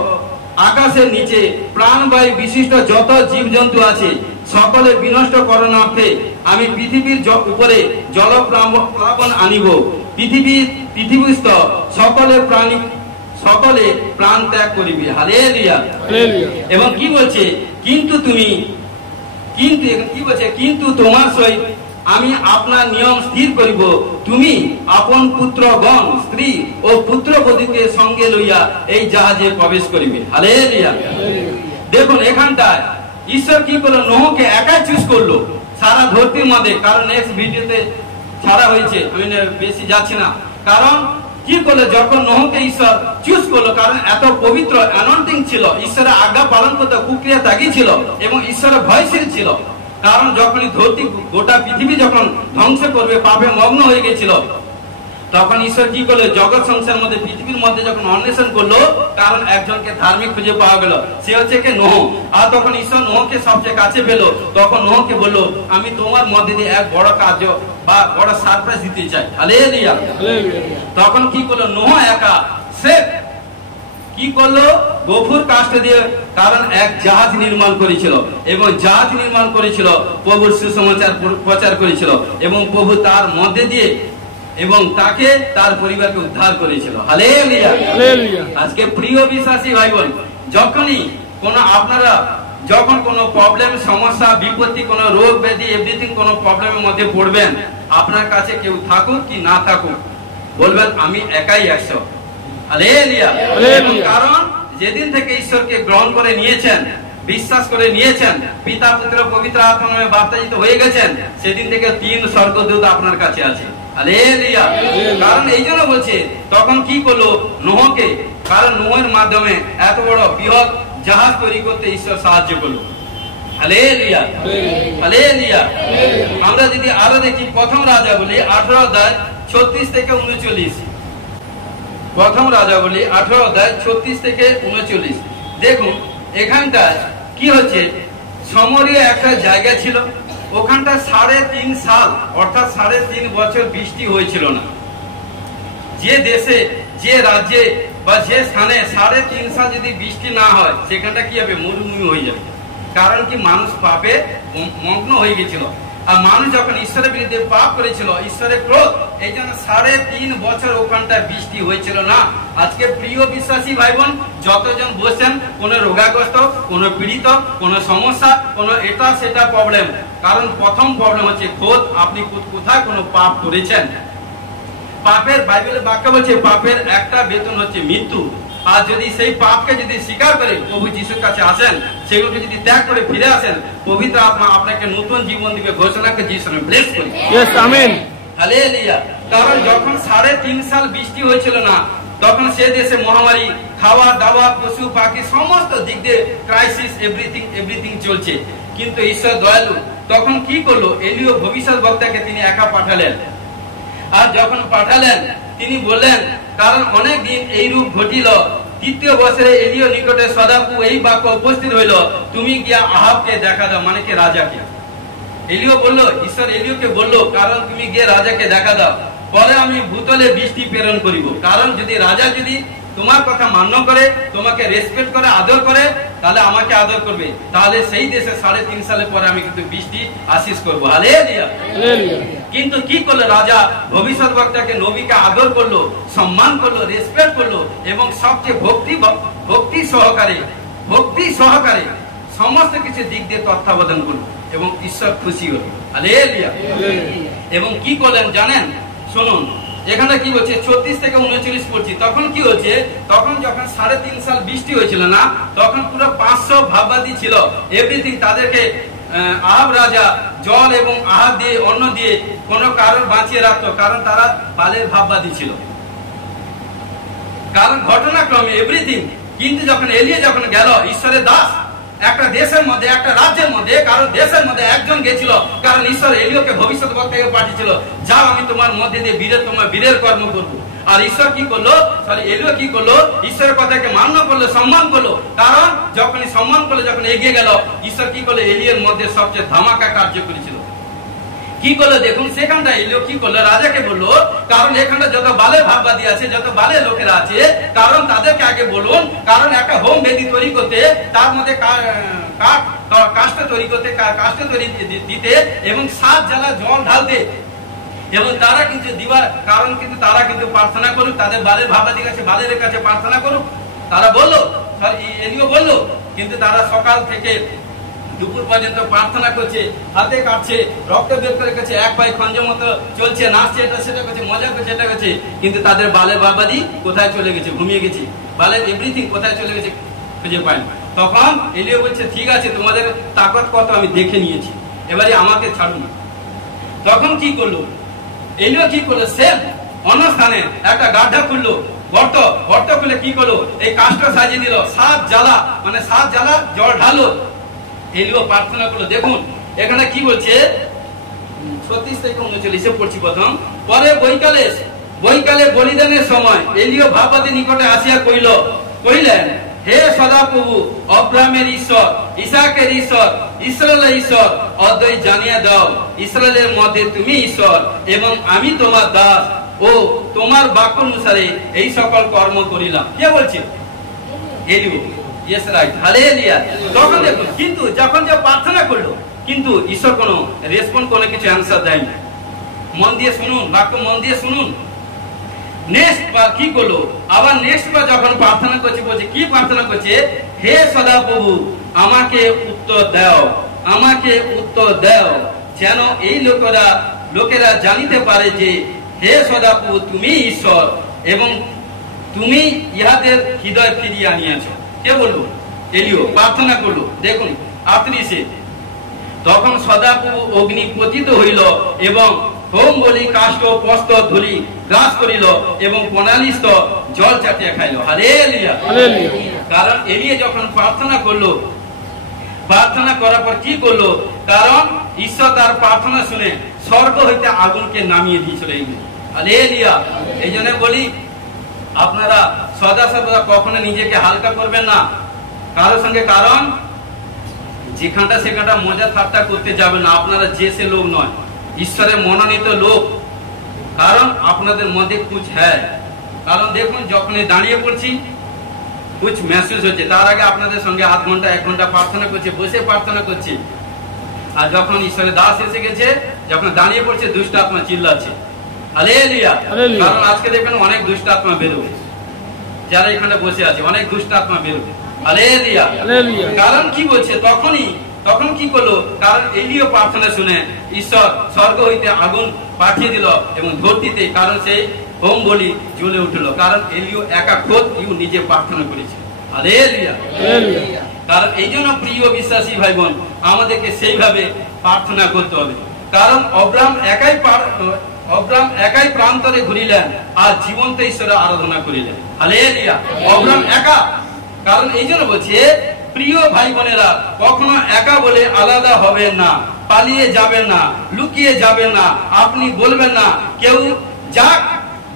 আকাশের নিচে প্রাণবায়ু বিশিষ্ট যত জীবজন্তু আছে, সকলে বিনষ্ট করণার্থে আমি পৃথিবীর উপরে জলপ্লাবন আনিব। পৃথিবীস্থ সকলে প্রাণ ত্যাগ করিবে। হালেলুয়া। এবং কি বলছে, কিন্তু তোমার সহিত আমি আপনার নিয়ম স্থির করিব, তুমি আপন পুত্রগণ, স্ত্রী ও পুত্রবধূকে সঙ্গে লইয়া এই জাহাজে প্রবেশ করিবে। হালেলুয়া। দেখুন এখানটায় ঈশ্বর কি করলো, নোহকে একাই চুজ করলো সারা ধরতির মধ্যে। কারণ নেক্সট ভিডিওতে ছাড়া হয়েছে, আমি বেশি যাচ্ছি না। কারণ কি করলো, যখন নোহকে ঈশ্বর চুজ করলো, কারণ এত পবিত্র অ্যানয়েন্টিং ছিল, ঈশ্বরের আজ্ঞা পালন করতে কুক্রিয়া ত্যাগী ছিল, এবং ঈশ্বরের ভয়শীল ছিল। কারণ যখন ধরতি গোটা পৃথিবী যখন ধ্বংস করবে, পাপে মগ্ন হয়ে গেছিল, তখন ঈশ্বর কি করলো, জগৎ সংসার মধ্যে, পৃথিবীর মধ্যে যখন অন্বেষণ করলো, কারণ একজনকে ধার্মিক খুঁজে পাওয়া গেল, সে হচ্ছে কে, নোহ। আর তখন ঈশ্বর নোহকে সবচেয়ে কাছে পেল, তখন নোহকে বললো, আমি তোমার মধ্যে দিয়ে এক বড় কার্য বা বড় সারপ্রাইজ দিতে চাই। হালেলুয়া। তখন কি করলো, নোহ একা সেফ কি করলো, গফুর কাষ্ঠ দিয়ে, কারণ এক জাহাজ নির্মাণ করেছিল, এবং জাহাজ নির্মাণ করেছিল, প্রভুর সুসমাচার প্রচার করেছিল, এবং প্রভু তার মধ্যে দিয়ে এবং তাকে তার পরিবারকে উদ্ধার করেছিল। হালেলুয়া। আজকে প্রিয় বিশ্বাসী ভাই বোন, যখনই আপনারা যখন কোনো প্রবলেম, সমস্যা, বিপত্তি, কোনো রোগ ব্যাধি, এভরিথিং কোনো প্রবলেমের মধ্যে পড়বেন, আপনার কাছে কেউ থাকুক কি না থাকুক, বলবেন আমি একাই 100। হালেলুয়া। কারণ যেদিন থেকে ঈশ্বরকে গ্রহণ করে নিয়েছেন, বিশ্বাস করে নিয়েছেন, পিতা পুত্র পবিত্র আত্মা নামে বাপ্তাজিত হয়ে গেছেন, সেদিন থেকে 3 স্বর্গদূত আপনার কাছে আছে। হালেলুয়া। কারণ এই জন্য বলছে, তখন কি করলো নোহকে, কারণ নোহের মাধ্যমে এত বড় বৃহৎ জাহাজ তৈরি করতে ঈশ্বর সাহায্য করলো। Hallelujah, hallelujah. আমরা যদি আরো দেখি প্রথম রাজা বলি 18 অধ্যায় 36 থেকে 39। প্রথম রাজা বলি 18 অধ্যায় 36 থেকে 39। দেখুন এখানটায় কি হচ্ছে, সমরিয়া একটা জায়গা ছিল, ওখানটা 3.5 সাল অর্থাৎ 3.5 বছর বৃষ্টি হয়েছিল না। যে দেশে, যে রাজ্যে বা যে স্থানে 3.5 সাল যদি বৃষ্টি না হয় সেখানটা কি হবে, মরুভূমি হয়ে যাবে। কারণ কি, মানুষ পাপে মগ্ন হয়ে গেছিল। আর মানুষ যখন ঈশ্বরের বিরুদ্ধে পাপ করেছিল, ঈশ্বরের ক্রোধ, এই জন্য 3.5 বছর ওখানটা বৃষ্টি হয়েছিল না। আজকে প্রিয় বিশ্বাসী ভাই বোন, যতজন বসছেন, কোন রোগাগ্রস্ত, কোন পীড়িত, কোন সমস্যা, কোন এটা সেটা প্রবলেম, কারণ প্রথম প্রবলেম হচ্ছে খোদ আপনি কোথায় কোন পাপ করেছেন। পাপের, বাইবেলের বাক্য বলছে পাপের একটা বেতন হচ্ছে মৃত্যু। আর যদি সেই পাপকে যদি স্বীকার করে প্রভু যিশুর কাছে আসেন, সেগুলোকে যদি ত্যাগ করে ফিরে আসেন, পবিত্র আত্মা আপনাকে নতুন জীবন দিবে। ঘোষণাকে যিশুর নামে ব্লেস করি। Yes, amen. হালেলুয়া। কারণ যখন 3.5 সাল বৃষ্টি হয়েছিল না, তখন সে দেশে মহামারী, খাওয়া দাওয়া, পশু পাখি, সমস্ত দিক দিয়ে ক্রাইসিস, এভরিথিং চলছে। কিন্তু ঈশ্বর দয়ালু, তখন কি করলো, এলিও ভবিষ্যৎ বক্তাকে তিনি একা পাঠালেন। আর যখন পাঠালেন, তিনি বললেন, কারণ অনেক দিন এই রূপ ঘটিল, 3য় বছরে এলিও নিকটে সদাপ্রভু এই বাক্য উপস্থিত হইল, তুমি গিয়া আহাবকে দেখা দাও, মানে কি রাজাকে। এলিও বলল, ঈশ্বর এলিওকে বলল, কারণ তুমি গিয়ে রাজাকে দেখা দাও, পরে আমি ভূতলে বৃষ্টি প্রেরণ করিব। কারণ যদি রাজা যদি তোমার কথা মান্য করে, তোমাকে রেসপেক্ট করে, আদর করে, তাহলে আমাকে আদর করবে, তাহলে সেই দেশে 3.5 সালের পরে আমি কিন্তু বৃষ্টি আশিস করবো। হালেলুয়া। কিন্তু কি করলো, রাজা ভবিষ্যৎ বক্তাকে, নবীকে আদর করলো, সম্মান করলো, রেসপেক্ট করলো, এবং সবচেয়ে ভক্তি সহকারে সমস্ত কিছু দিক দিয়ে তত্ত্বাবধান করলো, এবং ঈশ্বর খুশি হলো। হালেলুয়া। এবং কি করলেন জানেন, শুনুন এখানে কি বলছে, 36 থেকে 39 পড়ছি। তখন কি হচ্ছে, তখন যখন 3.5 সাল বৃষ্টি হয়েছিল না, তখন পুরো 500 ভাববাদী ছিল, এভরিথিং তাদেরকে আহাব রাজা জল এবং আহার দিয়ে, অন্ন দিয়ে কোন কারণ বাঁচিয়ে রাখতো, কারণ তারা বালের ভাববাদী ছিল। কারণ ঘটনাক্রমে এভরিথিং। কিন্তু যখন এলিয়া যখন গেল, ঈশ্বরের দাস, একটা দেশের মধ্যে, একটা রাজ্যের মধ্যে, কারণ দেশের মধ্যে একজন গেছিল, কারণ ঈশ্বর এলিয়াকে ভবিষ্যৎ বক্তাকে পাঠিয়েছিল, যাও আমি তোমার মধ্যে দিয়ে তোমার বীরের কর্ম করবো। আর ঈশ্বর কি করলো, এলিয়া কি করলো, ঈশ্বরের কথাকে মান্য করলো, সম্মান করলো। কারণ যখন সম্মান করলো, যখন এগিয়ে গেল, ঈশ্বর কি করলো, এলিয়ার মধ্যে সবচেয়ে ধামাকা কার্য করেছিল। কি করলো দেখুন, সেখানটা এলিয়া কি করলো, রাজাকে বললো, কারণ এখানটা যত বালের ভাববাদী আছে, যত বালের লোকেরা আছে, কারণ তাদেরকে আগে বলুন, কারণ একটা হোম বেদি তৈরি করতে, তার মধ্যে কাষ্ঠ তৈরি করতে, কাষ্ঠ তৈরি দিতে, এবং 7 জ্বালা জল ঢালতে, এবং তারা কিন্তু দিবার কারণ কিন্তু তারা কিন্তু প্রার্থনা করুক, তাদের বালের ভাববাদীর কাছে, বালের কাছে প্রার্থনা করুক। তারা বললো, এলিয়া বললো, কিন্তু তারা সকাল থেকে দুপুর পর্যন্ত প্রার্থনা করছে, হাতে কাটছে, রক্ত বের করে গেছে, এক পায়ে খঞ্জ মতো চলছে, নাচছে, এটা সেটা করছে, মজা করছে, এটা করছে, কিন্তু তাদের বালের বাবাদি কোথায় চলে গেছে, ঘুমিয়ে গেছে, বালের এভরিথিং কোথায় চলে গেছে খুঁজে পায় না। তখন এলিয়া বলছে, ঠিক আছে, তোমাদের তাকত কত আমি দেখে নিয়েছি, এবারে আমাকে ছাড়ুন। তখন কি করলো এলিয়া, কি করলো, সে অন্য স্থানে একটা গাড্ডা খুললো, গর্ত খুলে কি করলো, এই কাষ্ঠ সাজিয়ে দিল, 7 জ্বালা, মানে 7 জ্বালা জল ঢালো। এলিয়া প্রার্থনা করলো। দেখুন এখানে কি বলছে, 36 থেকে 39 পড়ছি প্রথম। পরে বৈকালে বলিদানের সময় এলিয়া ভাববাদীর নিকটে আসিয়া কহিলেন, হে সদাপ্রভু, অব্রাহামের ঈশ্বর, ইসাকের ঈশ্বর, ইসরায়েলের ঈশ্বর, অদ্বৈত জানিয়া দাও, ইসরায়েলের মধ্যে তুমি ঈশ্বর, এবং আমি তোমার দাস, ও তোমার বাক্য অনুসারে এই সকল কর্ম করিলাম। কে বলছে? এলিয়া। Yes, right, hallelujah. তখন দেখুন, কিন্তু যখন যে প্রার্থনা করলো, কিন্তু ঈশ্বর কোনো রেসপন্স, কোনো কিছু অ্যান্সার দেয়নি। মন দিয়ে শুনুন, বাক্য মন দিয়ে শুনুন। নেক্সট বার কি করলো, আবার নেক্সট বার যখন প্রার্থনা করছে, বলছে কি প্রার্থনা করছে, হে সদাপ্রভু, আমাকে উত্তর দাও, আমাকে উত্তর দাও, যেন এই লোকেরা জানিতে পারে যে হে সদাপ্রভু, তুমি ঈশ্বর, এবং তুমি ইহাদের হৃদয় ফিরিয়ে আনিয়াছো। কে বললো? এলিয়া প্রার্থনা করলো। দেখুন 38, তখন সদাপ্রভু অগ্নি পতিত হইল, এবং হোম বলি, কাষ্ঠ, পস্ত, ধুলি গ্রাস করিল, এবং 45 জল চাটিয়া খাইল। হালেলুয়া। কারণ এলিয়া যখন প্রার্থনা করলো, প্রার্থনা করার পর কি করলো, কারণ ঈশ্বর তার প্রার্থনা শুনে স্বর্গ হইতে আগুনকে নামিয়ে দিয়েছিল। হালেলুয়া। এই জন্য বলি আপনারা সদা সর্বদা কখনো নিজেকে হালকা করবেন না কারোর সঙ্গে, কারণ যেখানটা সেখানটা মজা ঠাট্টা করতে যাবেন না। আপনারা যে সে লোক নয়, ঈশ্বরের মনোনীত লোক। কারণ আপনাদের মধ্যে কুছ হ্যায়। কারণ দেখুন যখন দাঁড়িয়ে পড়ছি কুছ মেসেজ হচ্ছে, তার আগে আপনাদের সঙ্গে আধ ঘন্টা 1 ঘন্টা প্রার্থনা করছে, বসে প্রার্থনা করছি। আর যখন ঈশ্বরের দাস এসে গেছে, যখন দাঁড়িয়ে পড়ছে দুষ্ট আত্মা চিল্লাচ্ছে। হালেলুয়া। কারণ আজকে দেখবেন অনেক দুষ্ট আত্মা বেরোবে, যারা এখানে বসে আছে অনেক দুষ্ট আত্মা বেরোবে। হালেলুয়া। কারণ কি বলছে, তখন কি করলো, কারণ এলিও প্রার্থনা শুনে ঈশ্বর স্বর্গ হইতে আগুন পাঠিয়ে দিল এবং ধরতিতে, কারণ সেই হোম বলি জ্বলে উঠলো। কারণ এলিও একা খোদ নিজে প্রার্থনা করেছে। হালেলুয়া। কারণ এই জন্য প্রিয় বিশ্বাসী ভাই বোন, আমাদেরকে সেইভাবে প্রার্থনা করতে হবে। কারণ অব্রাহাম একাই প্রান্তরে ঘুরিলেন আর জীবন্ত ঈশ্বরের আরাধনা করিলেন। হালেলুয়া। অব্রাহাম একা। কারণ এই জন্য বলছে প্রিয় ভাই বোনেরা, কখনো একা বলে আলাদা হবেন না, পালিয়ে যাবেন না, লুকিয়ে যাবেন না। আপনি বলবেন না কেউ যাক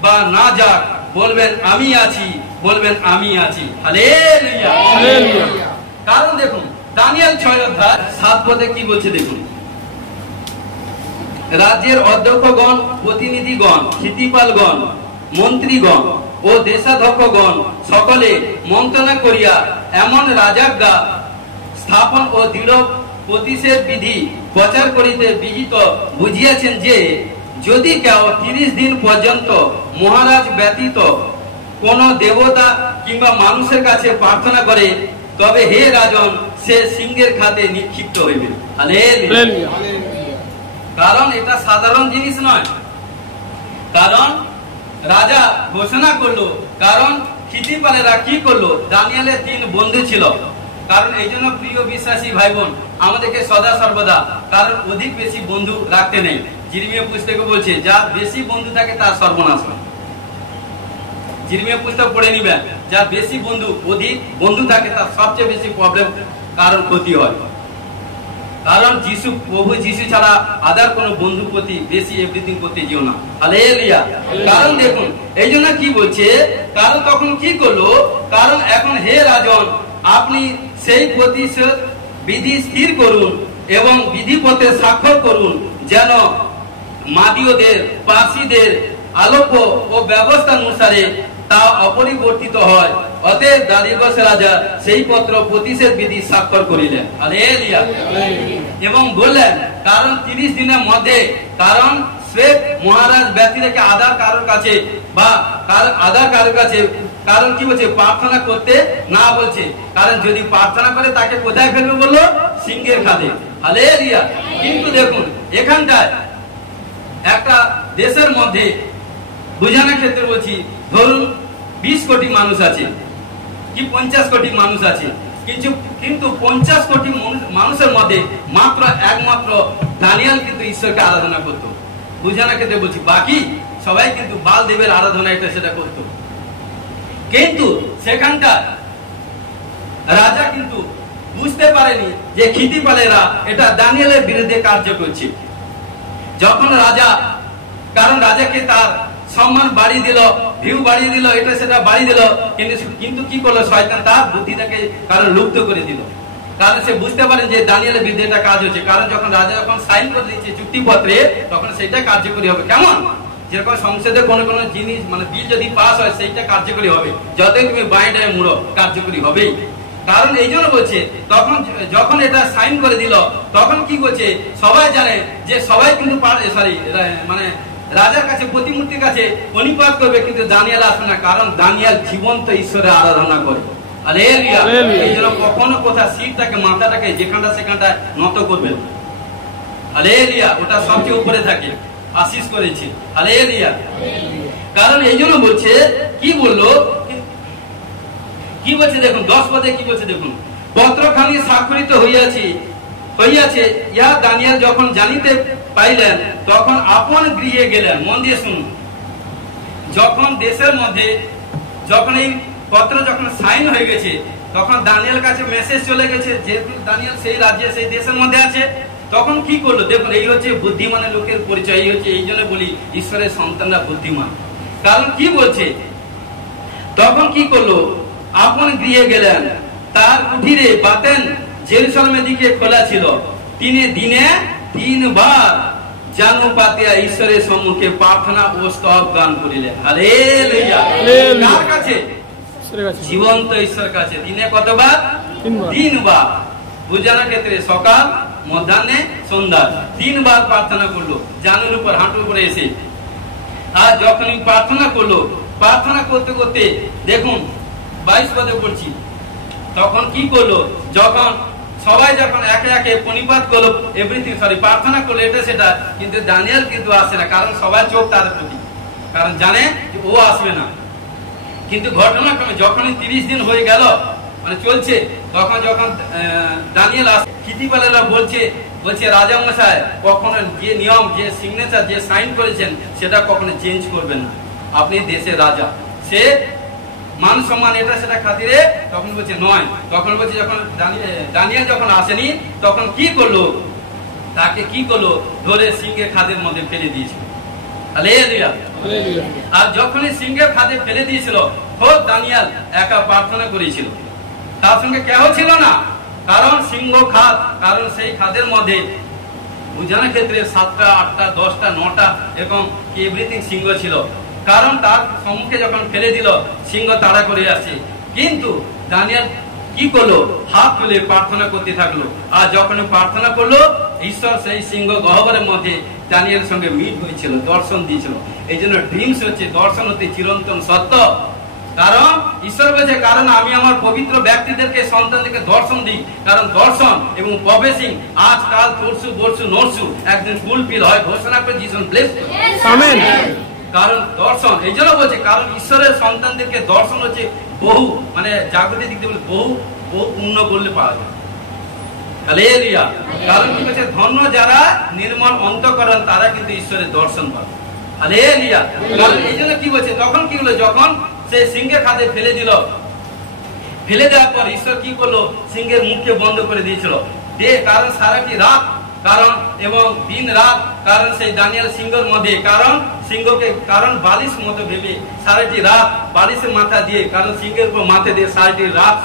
বা না যাক, বলবেন আমি আছি, বলবেন আমি আছি। হালেলুয়া। কারণ দেখুন দানিয়েল 6 অধ্যায় 7 পদে কি বলছে দেখুন, রাজ্যের অধ্যক্ষগণ, প্রতিনিধিগণ, ক্ষিতিপালগণ, মন্ত্রীগণ ও দেশাধ্যক্ষগণ সকলে মন্ত্রণা করিয়া এমন রাজাজ্ঞা স্থাপন ও দৃঢ় প্রতিষেধ বিধি প্রচার করিতে বিহিত বুঝিয়াছেন যে যদি কেউ 30 দিন পর্যন্ত মহারাজ ব্যতীত কোন দেবতা কিংবা মানুষের কাছে প্রার্থনা করে, তবে হে রাজন সে সিংহের খাতে নিক্ষিপ্ত হইবে। হালেলুয়া। কারণ এটা সাধারণ জিনিস নয়। কারণ রাজা ঘোষণা করলো, কারণ ক্ষিতিপালেরা কি করলো, দানিয়েলের 3 বন্ধু ছিল। কারণ এই জন্য প্রিয় বিশ্বাসী ভাই বোন, আমাদেরকে সদা সর্বদা কারণ অধিক বেশি বন্ধু রাখতে নেই। জিরমিয়া পুস্তকে বলছে যার বেশি বন্ধু থাকে তার সর্বনাশ হয়। জিরমিয়া পুস্তক পড়ে নিবেন, যার বেশি অধিক বন্ধু থাকে তার সবচেয়ে বেশি প্রবলেম, কারণ ক্ষতি হয়। কারণ প্রভু যিশু ছাড়া আদার কোন বন্ধু প্রতি বেশি এভরিথিং করতে যেও না। হালেলুয়া। কারণ দেখুন এই জন্য কি বলছে, কারণ তখন কি করলো, কারণ এখন হে রাজন আপনি সেই প্রতিশোধ বিধি স্থির করুন এবং বিধিপথে স্বাক্ষর করুন, যেন মাদীয়দের, পার্সিদের আলোক ও ব্যবস্থা অনুসারে তা অপরিবর্তিত হয়। অতএব দারিয়াস রাজা সেই পত্র প্রতিষেধ বিধি স্বাক্ষর করিলেন। হালেলুয়া। এবং বললেন কারণ 30 দিনের মধ্যে, কারণ শ্বেত মহারাজ ব্যক্তি রেখে আধার কারোর কাছে বা আধার কারোর কাছে, কারণ কি বলছে প্রার্থনা করতে না বলছে। কারণ যদি প্রার্থনা করে তাকে কোথায় ফেলবে বললো, সিংহের খাতে। হালেলুয়া। কিন্তু দেখুন এখানটায় একটা দেশের মধ্যে বুঝানোর ক্ষেত্রে বলছি, ধরুন 20 কোটি মানুষ আছে কি 50 কোটি মানুষ আছে, কিন্তু 50 কোটি মানুষের মধ্যে একমাত্র দানিয়েল কিন্তু ঈশ্বরকে আরাধনা করতো। বুঝানোর ক্ষেত্রে বলছি, বাকি সবাই কিন্তু বাল দেবের আরাধনা এটা সেটা করতো। কিন্তু সেখানটা রাজা কিন্তু বুঝতে পারেনি যে ক্ষিতিপালেরা এটা দানিয়েলের বিরুদ্ধে কার্য করছে। যখন রাজা, কারণ রাজাকে তার সম্মান বাড়িয়ে দিল, ভিউ বাড়িয়ে দিল, এটা সেটা বাড়িয়ে দিল, কিন্তু কি করলো শয়তান তার বুদ্ধিটাকে কারণ লুপ্ত করে দিল। কারণ সে বুঝতে পারেন যে দানিয়েলের বিরুদ্ধে এটা কাজ হচ্ছে। কারণ যখন রাজা যখন সাইন করে দিচ্ছে চুক্তিপত্রে, তখন সেটা কার্যকরী হবে। কেমন, যেরকম সংসদে কোন জিনিস মানে বিল যদি পাস হয় সেইটা কার্যকরী হবে, যতই তুমি বাইরে মুড়ো কার্যকরী হবেই। কারণ এই জন্য বলছে তখন যখন এটা সাইন করে দিল, তখন কি করছে সবাই জানে যে সবাই কিন্তু মানে রাজার কাছে, প্রতিমূর্তির কাছে অনুপাত করবে, কিন্তু দানিয়েল আসবে না। কারণ দানিয়েল জীবন্ত ঈশ্বরের আরাধনা করে। হালেলুয়া। এই জন্য কখনো কোথাও শিরটাকে, মাথাটাকে যেখানটা সেখানটা নত করবেন। হালেলুয়া। ওটা সবচেয়ে উপরে থাকে, আশিস করেছে। হালেলুয়া। কারণ এই জন্য বলছে, কি বললো, কি বলছে দেখুন 10 পদে কি বলছে দেখুন, পত্রখানি স্বাক্ষরিত হইয়াছে ইহা দানিয়েল যখন জানিতে পাইলেন তখন আপন গৃহে গেলেন। মন দিয়ে শুনুন, যখন দেশের মধ্যে যখন এই পত্র যখন সাইন হয়ে গেছে, তখন দানিয়েল কাছে মেসেজ চলে গেছে, যেহেতু দানিয়েল সেই রাজ্যে সেই দেশের মধ্যে আছে। তখন কি করলো দেখুন, এই হচ্ছে বুদ্ধিমানের লোকের পরিচয়। এই জন্য বলি ঈশ্বরের সন্তানরা বুদ্ধিমান। কারণ কি বলছে, তখন কি করলো, আপন গৃহে গেলেন, তার কুঠিরে বাতেন জেরুসালেমের দিকে খোলা ছিল। তিনি দিনে 3 বার জানু পাতিয়া ঈশ্বরের সম্মুখে প্রার্থনা ও স্তব গান করিলেন। হালেলুয়া। কার কাছে? জীবন্ত ঈশ্বর কাছে। দিনে কতবার? 3 বার। বোঝানোর ক্ষেত্রে সকাল, মধ্যাহ্নে, সন্ধ্যা 3 বার প্রার্থনা করলো জানুর উপর, হাঁটুর উপরে এসে। আর যখনই প্রার্থনা করলো, প্রার্থনা করতে করতে দেখুন 22 পদে পড়ছি, তখন কি করলো, যখন সবাই যখন একে একে প্রণিপাত করলো, এভরিথিং প্রার্থনা করলো এটা সেটা, কিন্তু দানিয়েল কিন্তু আসে না। কারণ সবাই চোখ তার প্রতি, কারণ জানে যে ও আসবে না। কিন্তু ঘটনাক্রমে যখনই 30 দিন হয়ে গেল, মানে চলছে, তখন যখন দানিয়েল আসে, খিতিপালেরা বলছে রাজা মশাই, কখনো যে নিয়ম, যে সিগনেচার, যে সাইন করেছেন সেটা কখনো চেঞ্জ করবেন না। আপনি দেশের রাজা, সে মান সম্মান এটা সেটা খাতিরে তখন বলছে নয়। তখন বলছে যখন দানিয়েল যখন আসেনি, তখন কি করলো, তাকে কি করলো, ধরে সিংহের খাদের মধ্যে ফেলে দিয়েছিল। হালেলুয়া। আর যখনই সিংহের খাদে ফেলে দিয়েছিল, খোদ দানিয়েল একা প্রার্থনা করেছিল, তার সঙ্গে কেহ ছিল না। কারণ সিংহ খাদ, কারণ সেই খাদের মধ্যে বুঝানোর ক্ষেত্রে 7টা 8টা 10টা 9টা এরকম এভরিথিং সিংহ ছিল। কারণ তার সম্মুখে যখন ফেলে দিল, সিংহ তাড়া করে আসছে। কিন্তু দানিয়েল কি করলো, হাত তুলে প্রার্থনা করতে থাকলো। আর যখন প্রার্থনা করলো, ঈশ্বর সেই সিংহ গহ্বরের মধ্যে দানিয়েলের সঙ্গে মিট হয়েছিল, দর্শন দিয়েছিল। এই জন্য ড্রিমস হচ্ছে দর্শন হতে চিরন্তন সত্য। কারণ ঈশ্বর বলছে, কারণ আমি আমার পবিত্র ব্যক্তিদেরকে, সন্তানদেরকে দর্শন দিই। কারণ দর্শন এবং প্রফেসিং আজ কাল পরশু বর্ষু নরসু একদিন ফুলফিল হয়, ঘোষণা করে যিশু ব্লেস। আমেন। কারণ দর্শন, এই জন্য বলছে, কারণ ঈশ্বরের সন্তানদেরকে দর্শন হচ্ছে বহু, মানে জাগতিক দিক দিয়ে বহু পূর্ণ করলে পাওয়া যায়। হালেলুয়া। কারণ কি বলছে, ধন্য যারা নির্মল অন্তঃকরণ, তারা কিন্তু ঈশ্বরের দর্শন পাবে। হালেলুয়া। কারণ এই জন্য কি বলছে, তখন কি হলো, যখন সে সিংহের খাদে ফেলে দিল, ফেলে দেওয়ার পর ঈশ্বর কি করলো, সিংহের মুখকে বন্ধ করে দিয়েছিল। কারণ সারাটি রাত, কারণ এবং দিন রাত, কারণ সেই দানিয়েল সিংহের মধ্যে, কারণ সিংহকে কারণ বালিশ মতো ভেবে সারাটি রাত বালিশের মাথা দিয়ে, কারণ সিংহের উপর মাথা দিয়ে সারাটি রাত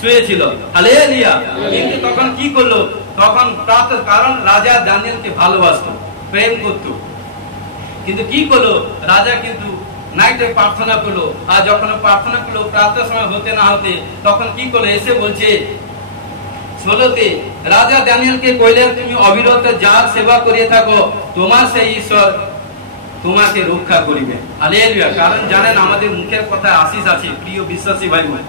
শুয়েছিল। হালেলুয়া। কিন্তু তখন কি করলো, তখন কারণ রাজা দানিয়েলকে ভালোবাসতো, প্রেম করতো। কিন্তু কি করলো, রাজা কিন্তু নাইটে প্রার্থনা করলো। আর যখন প্রার্থনা করলো, প্রার্থনার সময় হতে না হতে, তখন কি করলো, এসে বলছে 16তে, রাজা দানিয়েলকে কইলেন, তুমি অবিরত যার সেবা করিয়ে থাকো, তোমার সেই ঈশ্বর তোমাকে রক্ষা করিবে। হালেলুয়া। কারণ জানেন, আমাদের মুখের কথা আশিস আছে। প্রিয় বিশ্বাসী ভাই বোন,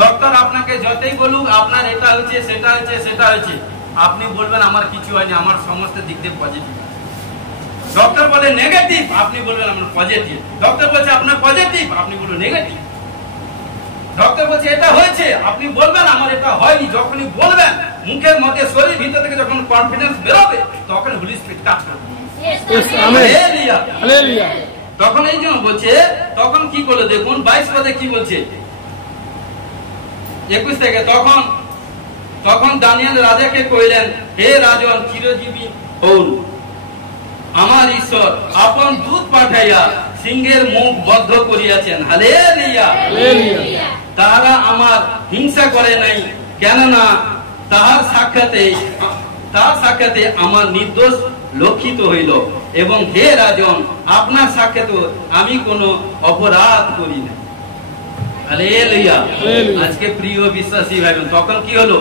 ডক্টর আপনাকে যতই বলুক আপনার এটা হচ্ছে, সেটা হচ্ছে, সেটা হচ্ছে, আপনি বলবেন আমার কিছু হয়নি, আমার সমস্ত দিক দিয়ে পজিটিভ। ডক্টর বলে নেগেটিভ, আপনি বলবেন আমার পজিটিভ। ডক্টর বলছে আপনার পজিটিভ, আপনি বলবেন নেগেটিভ। ডক্টর বলছে এটা হয়েছে, আপনি বলবেন আমার এটা হয়নি। যখনই বলবেন, মুখের মধ্যে শরীর ভিতর থেকে যখন কনফিডেন্স বেরোবে, তখন হোলি স্পিরিট কাজ করবে। তখন এই জন্য বলছে, তখন কি করলো দেখুন 22 পদে কি বলছে, 21 থেকে, তখন দানিয়েল রাজাকে কইলেন, হে রাজন, চিরজীবী হউন, আমার ঈশ্বর আপন দূত পাঠাইয়া সিংহের মুখ বদ্ধ করিয়াছেন। হালেলুয়া। তাহারা আমার হিংসা করে নাই, কেননা তাহার সাক্ষাতে আমার নির্দোষ লক্ষিত হইল, এবং হে রাজন, আপনার সাক্ষাতে আমি কোনো অপরাধ করি না। হালেলুয়া। আজকে প্রিয় বিশ্বাসী ভাই, তখন কি হলো,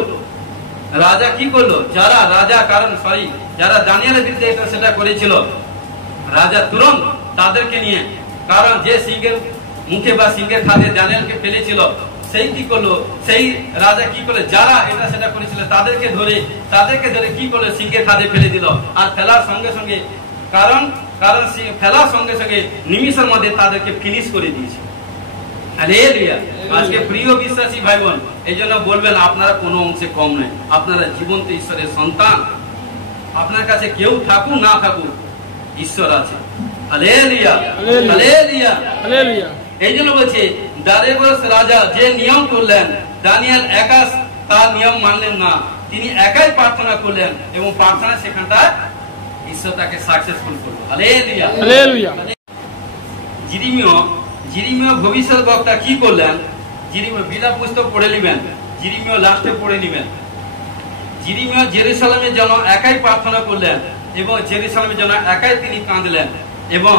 রাজা কি করলো, যারা দানিয়েলের বিরুদ্ধে এটা সেটা করেছিল, রাজা তুরন্ত তাদেরকে নিয়ে, কারণ যে সিংহের মুখে বা সিংহের খাদে দানিয়েলকে ফেলেছিল, সেই কি করলো, সেই রাজা কি করলো, যারা এটা সেটা করেছিল তাদেরকে ধরে কি করলো, সিংহের খাদে ফেলে দিল। আর ফেলার সঙ্গে সঙ্গে, কারণ ফেলার সঙ্গে সঙ্গে নিমিষের মধ্যে তাদেরকে ফিনিশ করে দিয়েছে। হালেলুয়া। আজকে প্রিয় বিশ্বাসী ভাই বোন, এই জন্য বলবেন আপনারা কোনো অংশে কম নয়, আপনারা জীবন্ত ঈশ্বরের সন্তান। আপনার কাছে কেউ থাকুক না থাকুক, ঈশ্বর আছে। Hallelujah, hallelujah, hallelujah. এই জন্য বলছে, দারেবস রাজা যে নিয়ম করলেন দানিয়েল একা তার নিয়ম মানলেন না, তিনি একাই প্রার্থনা করলেন এবং প্রার্থনা সেখানটা ঈশ্বর তাকে সাকসেসফুল করলো। Hallelujah hallelujah. জিরিমিয় ভবিষ্যৎ বক্তা কি করলেন? জিরিমিয় বিলাপ পুস্তক পড়ে নেবেন, জিরিমিয় লাস্টে পড়ে নেবেন। জিরিমিয় জেরুসালেমের জন্য একাই প্রার্থনা করলেন এবং জেরুসালেমের জন্য একাই তিনি কাঁদলেন এবং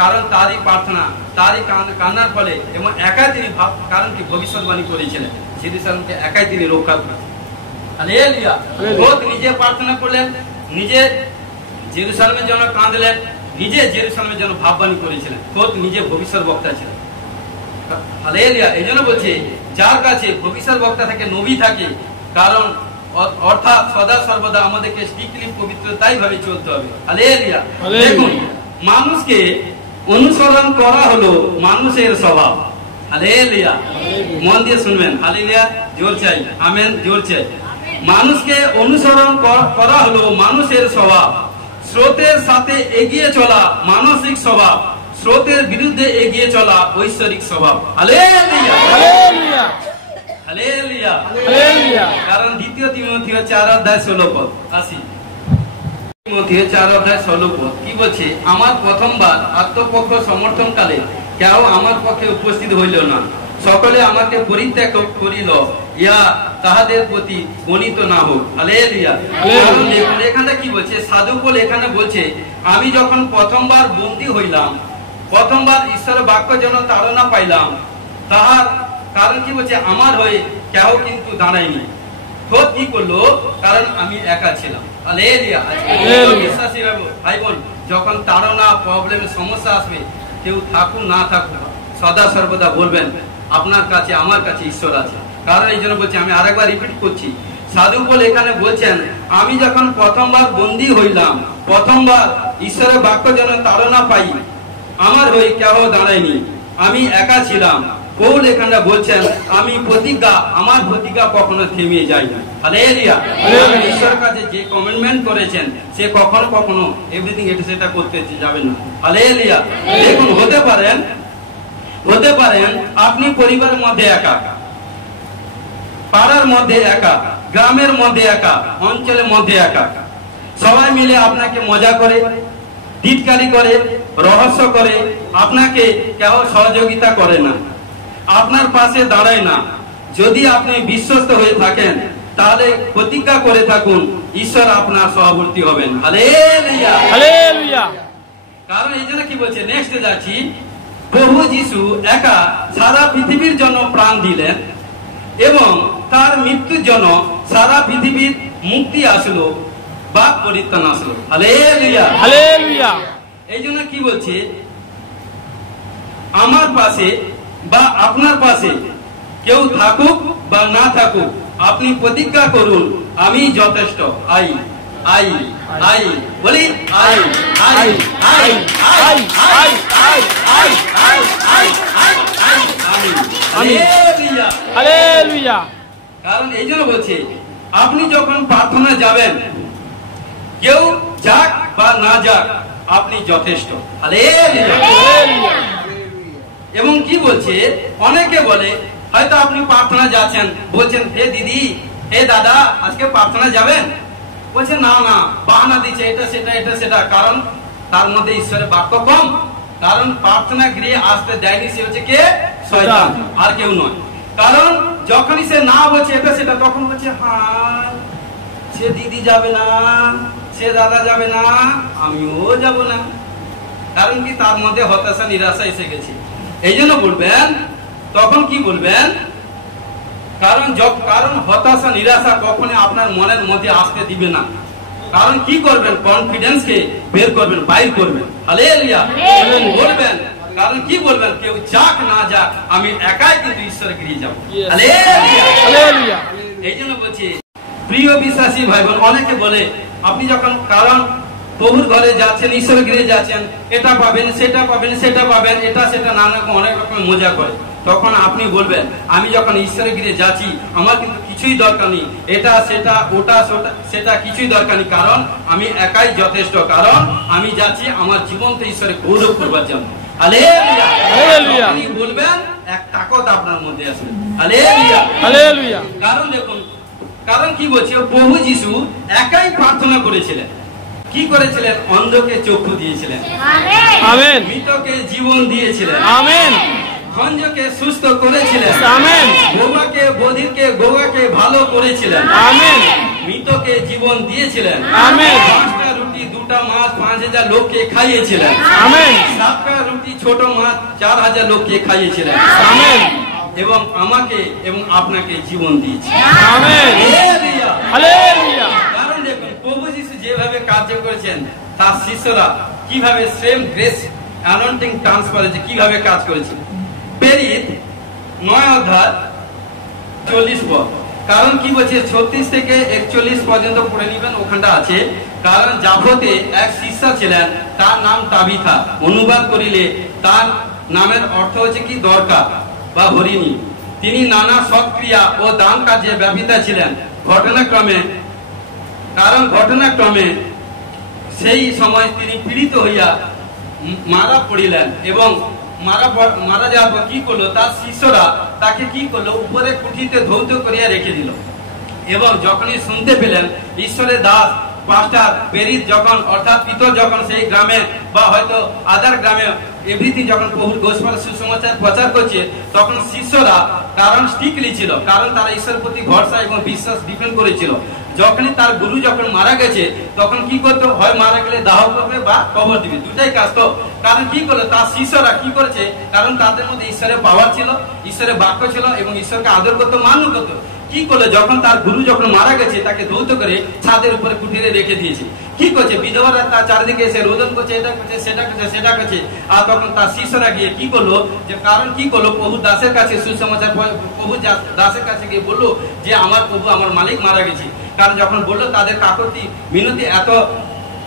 কারণ তারই প্রার্থনা, তারই কান্নার ফলে এবং একাই তিনি কারণ কি ভবিষ্যৎবাণী করেছিলেন, জেরুসালেমকে একাই তিনি রক্ষা করেন। হালেলুয়া। খোদ নিজে প্রার্থনা করলেন, নিজে জেরুসালেমের জন্য কাঁদলেন, নিজে জেরুসালেমের জন্য ভাববাণী করেছিলেন, খোদ নিজে ভবিষ্যৎ বক্তা ছিলেন। হালেলুয়া। এই জন্য বলছে যার কাছে ভবিষ্যৎ বক্তা থাকে, নবী থাকে, কারণ অর্থাৎ সদা সর্বদা আমাদেরকে স্ট্রিক্টলি পবিত্রতাই ভাবে চলতে হবে। হালেলুয়া। দেখুন, মানুষকে অনুসরণ করা হলো মানুষের স্বভাব। হালেলুয়া। মন দিয়ে শুনবেন। হালেলুয়া। জোর চাই, আমেন, জোর চাই। মানুষকে অনুসরণ করা হলো মানুষের স্বভাব, স্রোতের সাথে এগিয়ে চলা মানসিক স্বভাব, স্রোতের বিরুদ্ধে এগিয়ে চলা ঐশ্বরিক স্বভাব। Hallelujah hallelujah hallelujah hallelujah. কারণ দ্বিতীয় তিমোথেয় 4:16 আসি। তিমোথেয় 4:16 কি বলছে? আমার প্রথমবার আত্মপক্ষ সমর্থনকালে কেউ আমার পক্ষে উপস্থিত হইল না, সকলে আমাকে পরিত্যাগ করিল, ইয়া তাহাদের প্রতি গণিত না হোক। হালেলুয়া। এখানে কি বলছে? সাধু পৌল এখানে বলছে, আমি যখন প্রথমবার বন্দী হইলাম, প্রথমবার ঈশ্বরের বাক্য যেন তাড়না পাইলাম, তাহার কারণ কি বলছে? আমার হয়ে কেউ কিন্তু দাঁড়ায়নি। খোদ কি করলো? কারণ আমি একা ছিলাম। হালেলুয়া। বিশ্বাসী ভাই বোন, যখন তাড়না, প্রবলেম, সমস্যা আসবে, কেউ থাকুক না থাকুক, সদা সর্বদা বলবেন আপনার কাছে, আমার কাছে ঈশ্বর আছে। কারণ এই জন্য বলছি, আমি আরেকবার রিপিট করছি, সাধু পৌল এখানে বলছেন, আমি যখন প্রথমবার বন্দী হইলাম, প্রথমবার ঈশ্বরের বাক্য যেন তাড়না পাই, আমার হয়ে কেউ দাঁড়ায়নি, আমি একা ছিলাম। পৌল এখানে বলছেন, আমি প্রতিজ্ঞা, আমার প্রতিজ্ঞা কখনো থেমে যায় না। হালেলুয়া। ঈশ্বরের কাছে যে কমিটমেন্ট করেছেন, সে কখনো কখনো এভরিথিং এটা সেটা করতে যাবেন না। হালেলুয়া। দেখুন, হতে পারেন আপনি পরিবারের মধ্যে একা, পাড়ার মধ্যে একা, গ্রামের মধ্যে একা, অঞ্চলের মধ্যে একা, সবাই মিলে আপনাকে মজা করে, টিটকারি করে, রহস্য করে, আপনাকে কেউ সহযোগিতা করে না, আপনার পাশে দাঁড়ায় না। যদি আপনি বিশ্বস্ত হয়ে থাকেন, তাহলে প্রতিজ্ঞা করে থাকুন, ঈশ্বর আপনার সহবর্তী হবেন। Hallelujah hallelujah. কারণ এই জন্য কি বলছে, নেক্সটে যাচ্ছি, প্রভু যিশু একা সারা পৃথিবীর জন্য প্রাণ দিলেন এবং তার মৃত্যুর জন্য সারা পৃথিবীর মুক্তি আসলো বা পরিত্রাণ আসলো। Hallelujah hallelujah. এই জন্য কি বলছে, আমার পাশে বা আপনার পাশে কেউ থাকুক বা না থাকুক, আপনি প্রতিজ্ঞা করুন, আমি যথেষ্ট। আই আই আই বলি, I I I I I I I I I I I Amin. Hallelujah hallelujah. কারণ এই জন্য বলছে, আপনি যখন প্রার্থনা যাবেন, কেউ যাক বা না যাক, আপনি যথেষ্ট। হালেলুয়া। এবং কি বলছে, অনেকে বলে, হয়তো আপনি প্রার্থনা যাচ্ছেন, বলছেন, হে দিদি, হে দাদা, আজকে প্রার্থনা যাবেন? বলছে না না, বাহানা দিচ্ছে, এটা সেটা এটা সেটা। কারণ তার মধ্যে ঈশ্বরের বাক্য কম। কারণ প্রার্থনা গৃহে আসতে দেয়নি, সে হচ্ছে কে? শয়তান, আর কেউ নয়। কারণ যখনই সে না বলছে এটা সেটা, তখন বলছে, হ্যাঁ, সে দিদি যাবে না, সে দাদা যাবে না, আমিও যাব না। কারণ কি? তার মধ্যে হতাশা, নিরাশা এসে গেছে। এই জন্য বলবেন, তখন কি বলবেন? কারণ হতাশা, নিরাশা কখনো আপনার মনের মধ্যে আসতে দিবে না। কারণ কি করবেন? কনফিডেন্স কে বের করবেন, বাইর করবেন। হালেলুয়া বলবেন। কারণ কি বলবেন? কেউ যাক না যাক, আমি একাই কিন্তু ঈশ্বরের গৃহে যাব। হালেলুয়া। এই জন্য বলছি, প্রিয় বিশ্বাসী ভাই বোন, অনেকে বলে, আপনি যখন কারণ প্রভুর ঘরে যাচ্ছেন, ঈশ্বরের গৃহে যাচ্ছেন, এটা পাবেন, সেটা পাবেন, সেটা পাবেন, এটা সেটা নানা রকম অনেক রকম মজা করে। তখন আপনি বলবেন, আমি যখন ঈশ্বরের গৃহে যাচ্ছি, আমার কিন্তু কিছুই দরকার নেই, এটা সেটা ওটা সেটা কিছুই দরকার নেই। কারণ আমি একাই যথেষ্ট। কারণ আমি যাচ্ছি আমার জীবনকে ঈশ্বরের গৌরব করবার জন্য। হালেলুয়া। আপনি বলবেন এক তাকত আপনার মধ্যে আসবে। Hallelujah hallelujah. কারণ দেখুন, কারণ কি বলছে, প্রভু যিশু একাই প্রার্থনা করেছিলেন। কি করেছিলেন? অন্ধকে চক্ষু দিয়েছিলেন, আমেন, মৃতকে জীবন দিয়েছিলেন, আমেন, খঞ্জকে সুস্থ করেছিলেন, আমেন, বোবাকে বধিরকে গোগাকে ভালো করেছিলেন, আমেন, মৃতকে জীবন দিয়েছিলেন, আমেন, 5টা রুটি 2টা মাছ 5000 লোককে খাইয়েছিলেন, আমেন, 7টা রুটি ছোট মাছ 4000 লোককে খাইয়েছিলেন, আমেন, এবং আমাকে এবং আপনাকে জীবন দিয়েছে। Amen, hallelujah. হালেলুয়া। কারণ দেখুন, প্রভু যিশু যেভাবে কার্য করেছেন, তার শিষ্যরা কিভাবে সেম গ্রেস অ্যানয়েন্টিং ট্রান্সফার হয়েছে, কিভাবে কাজ করেছে। প্রেরিত 9 অধ্যায় 40 পদ। কারণ কি বলছে, 36 থেকে 41 পর্যন্ত পড়ে নিবেন, ওখানটা আছে। কারণ জাফতে এক শিষ্যা ছিলেন, তার নাম তাবিথা, অনুবাদ করিলে তার নামের অর্থ হচ্ছে কি দরকার বা হরিণী। তিনি নানা সৎক্রিয়া ও দান কাজে ব্যাপৃতা ছিলেন। ঘটনাক্রমে সেই সময় তিনি পীড়িত হইয়া মারা পড়িলেন, এবং মারা যাওয়ার পর কি করলো, তার শিষ্যরা তাকে কি করলো, উপরে কুঠিতে ধৌত করিয়া রেখে দিল। এবং যখনই শুনতে পেলেন ঈশ্বরের দাস পাস্টার প্রেরিত যখন, অর্থাৎ পিতর যখন সেই গ্রামে বা হয়তো আদার গ্রামে এভরিথিং যখন প্রভুর গোস্পেল সুসমাচার প্রচার করছে, তখন শিষ্যরা, কারণ স্ট্রিক্টলি ছিল, কারণ তারা ঈশ্বরের প্রতি ভরসা এবং বিশ্বাস ডিপেন্ড করেছিল। যখনই তার গুরু যখন মারা গেছে, তখন কি করতো, হয় মারা গেলে দাহ করবে বা কবর দিবে, দুটাই কাজ। তো কারণ কি করলো, তার শিষ্যরা কি করেছে, কারণ তাদের মধ্যে ঈশ্বরের পাওয়ার ছিল, ঈশ্বরের বাক্য ছিল, এবং ঈশ্বরকে আদর করতো, মান্য করতো। কি করলো, যখন তার গুরু যখন মারা গেছে, তাকে ধৌত করে ছাদের উপরে কুঠিরে রেখে দিয়েছে। কি করছে, বিধবারা তার চারিদিকে এসে রোদন করছে, এটা করছে, সেটা করছে, সেটা করছে। আর তখন তার শিষ্যরা গিয়ে কি করলো, যে কারণ কি করলো, প্রভু দাসের কাছে সুসমাচার, প্রভু দাসের কাছে গিয়ে বললো যে আমার প্রভু, আমার মালিক মারা গেছে। কারণ যখন বললো, তাদের কাকতি মিনতি এত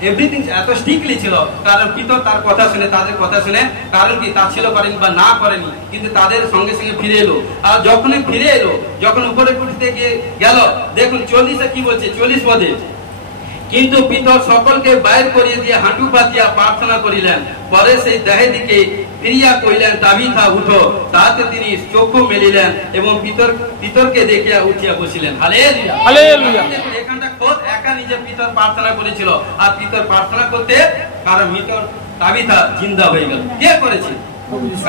এভরিথিং এত স্ট্রিক্টলি ছিল, কারণ পিতর তার কথা শুনে, তাদের কথা শুনে, কারণ কি তা ছিল করেনি বা না করেনি, কিন্তু তাদের সঙ্গে সঙ্গে ফিরে এলো। আর যখনই ফিরে এলো, যখন উপরে কুঠিতে গিয়ে গেল, দেখুন 40 কি বলছে, 40 পদে, কিন্তু পিতর সকলকে বাইর করিয়ে দিয়ে হাঁটু পাতিয়া প্রার্থনা করিলেন। পরে সেই দেহে দিকে ফিরিয়া কইলেন, তাবিথা উঠো। তাহাতে তিনি চক্ষু মেলিলেন এবং পিতরকে দেখিয়া উঠিয়া বসিলেন। Hallelujah, hallelujah. এখানটা খোদ একা নিজে পিতর প্রার্থনা করেছিল, আর পিতর প্রার্থনা করতে, কারণ মিতর তাবিথা জিন্দা হয়ে গেল। কে করেছে?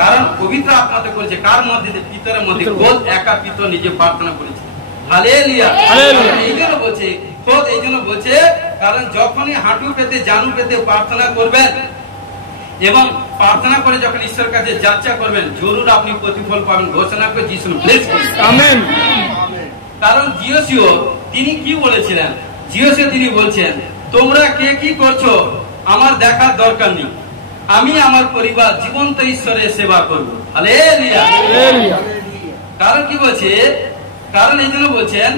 কারণ পবিত্র আত্মাতে করেছে। কার মধ্যে? পিতরের মধ্যে। খোদ একা পিতর নিজে প্রার্থনা করেছে। Hallelujah, hallelujah. এই জন্য বলছে, খোদ এই জন্য বলছে, কারণ যখনই হাঁটু পেতে জানু পেতে প্রার্থনা করবেন এবং প্রার্থনা করে যখন ঈশ্বরের কাছে যাচ্ছা করবেন, জরুর আপনি প্রতিফল পাবেন। ঘোষণা করে যিশু ব্লেস করুন। আমেন। কারণ জিওসিও তিনি কি বলেছিলেন? জিওসিও তিনি বলছেন, তোমরা কে কি করছো আমার দেখার দরকার নেই, আমি আমার পরিবার জীবন্ত ঈশ্বরের সেবা করব। Hallelujah, hallelujah. কারণ কি বলছে? কারণ এই জন্য বলছেন,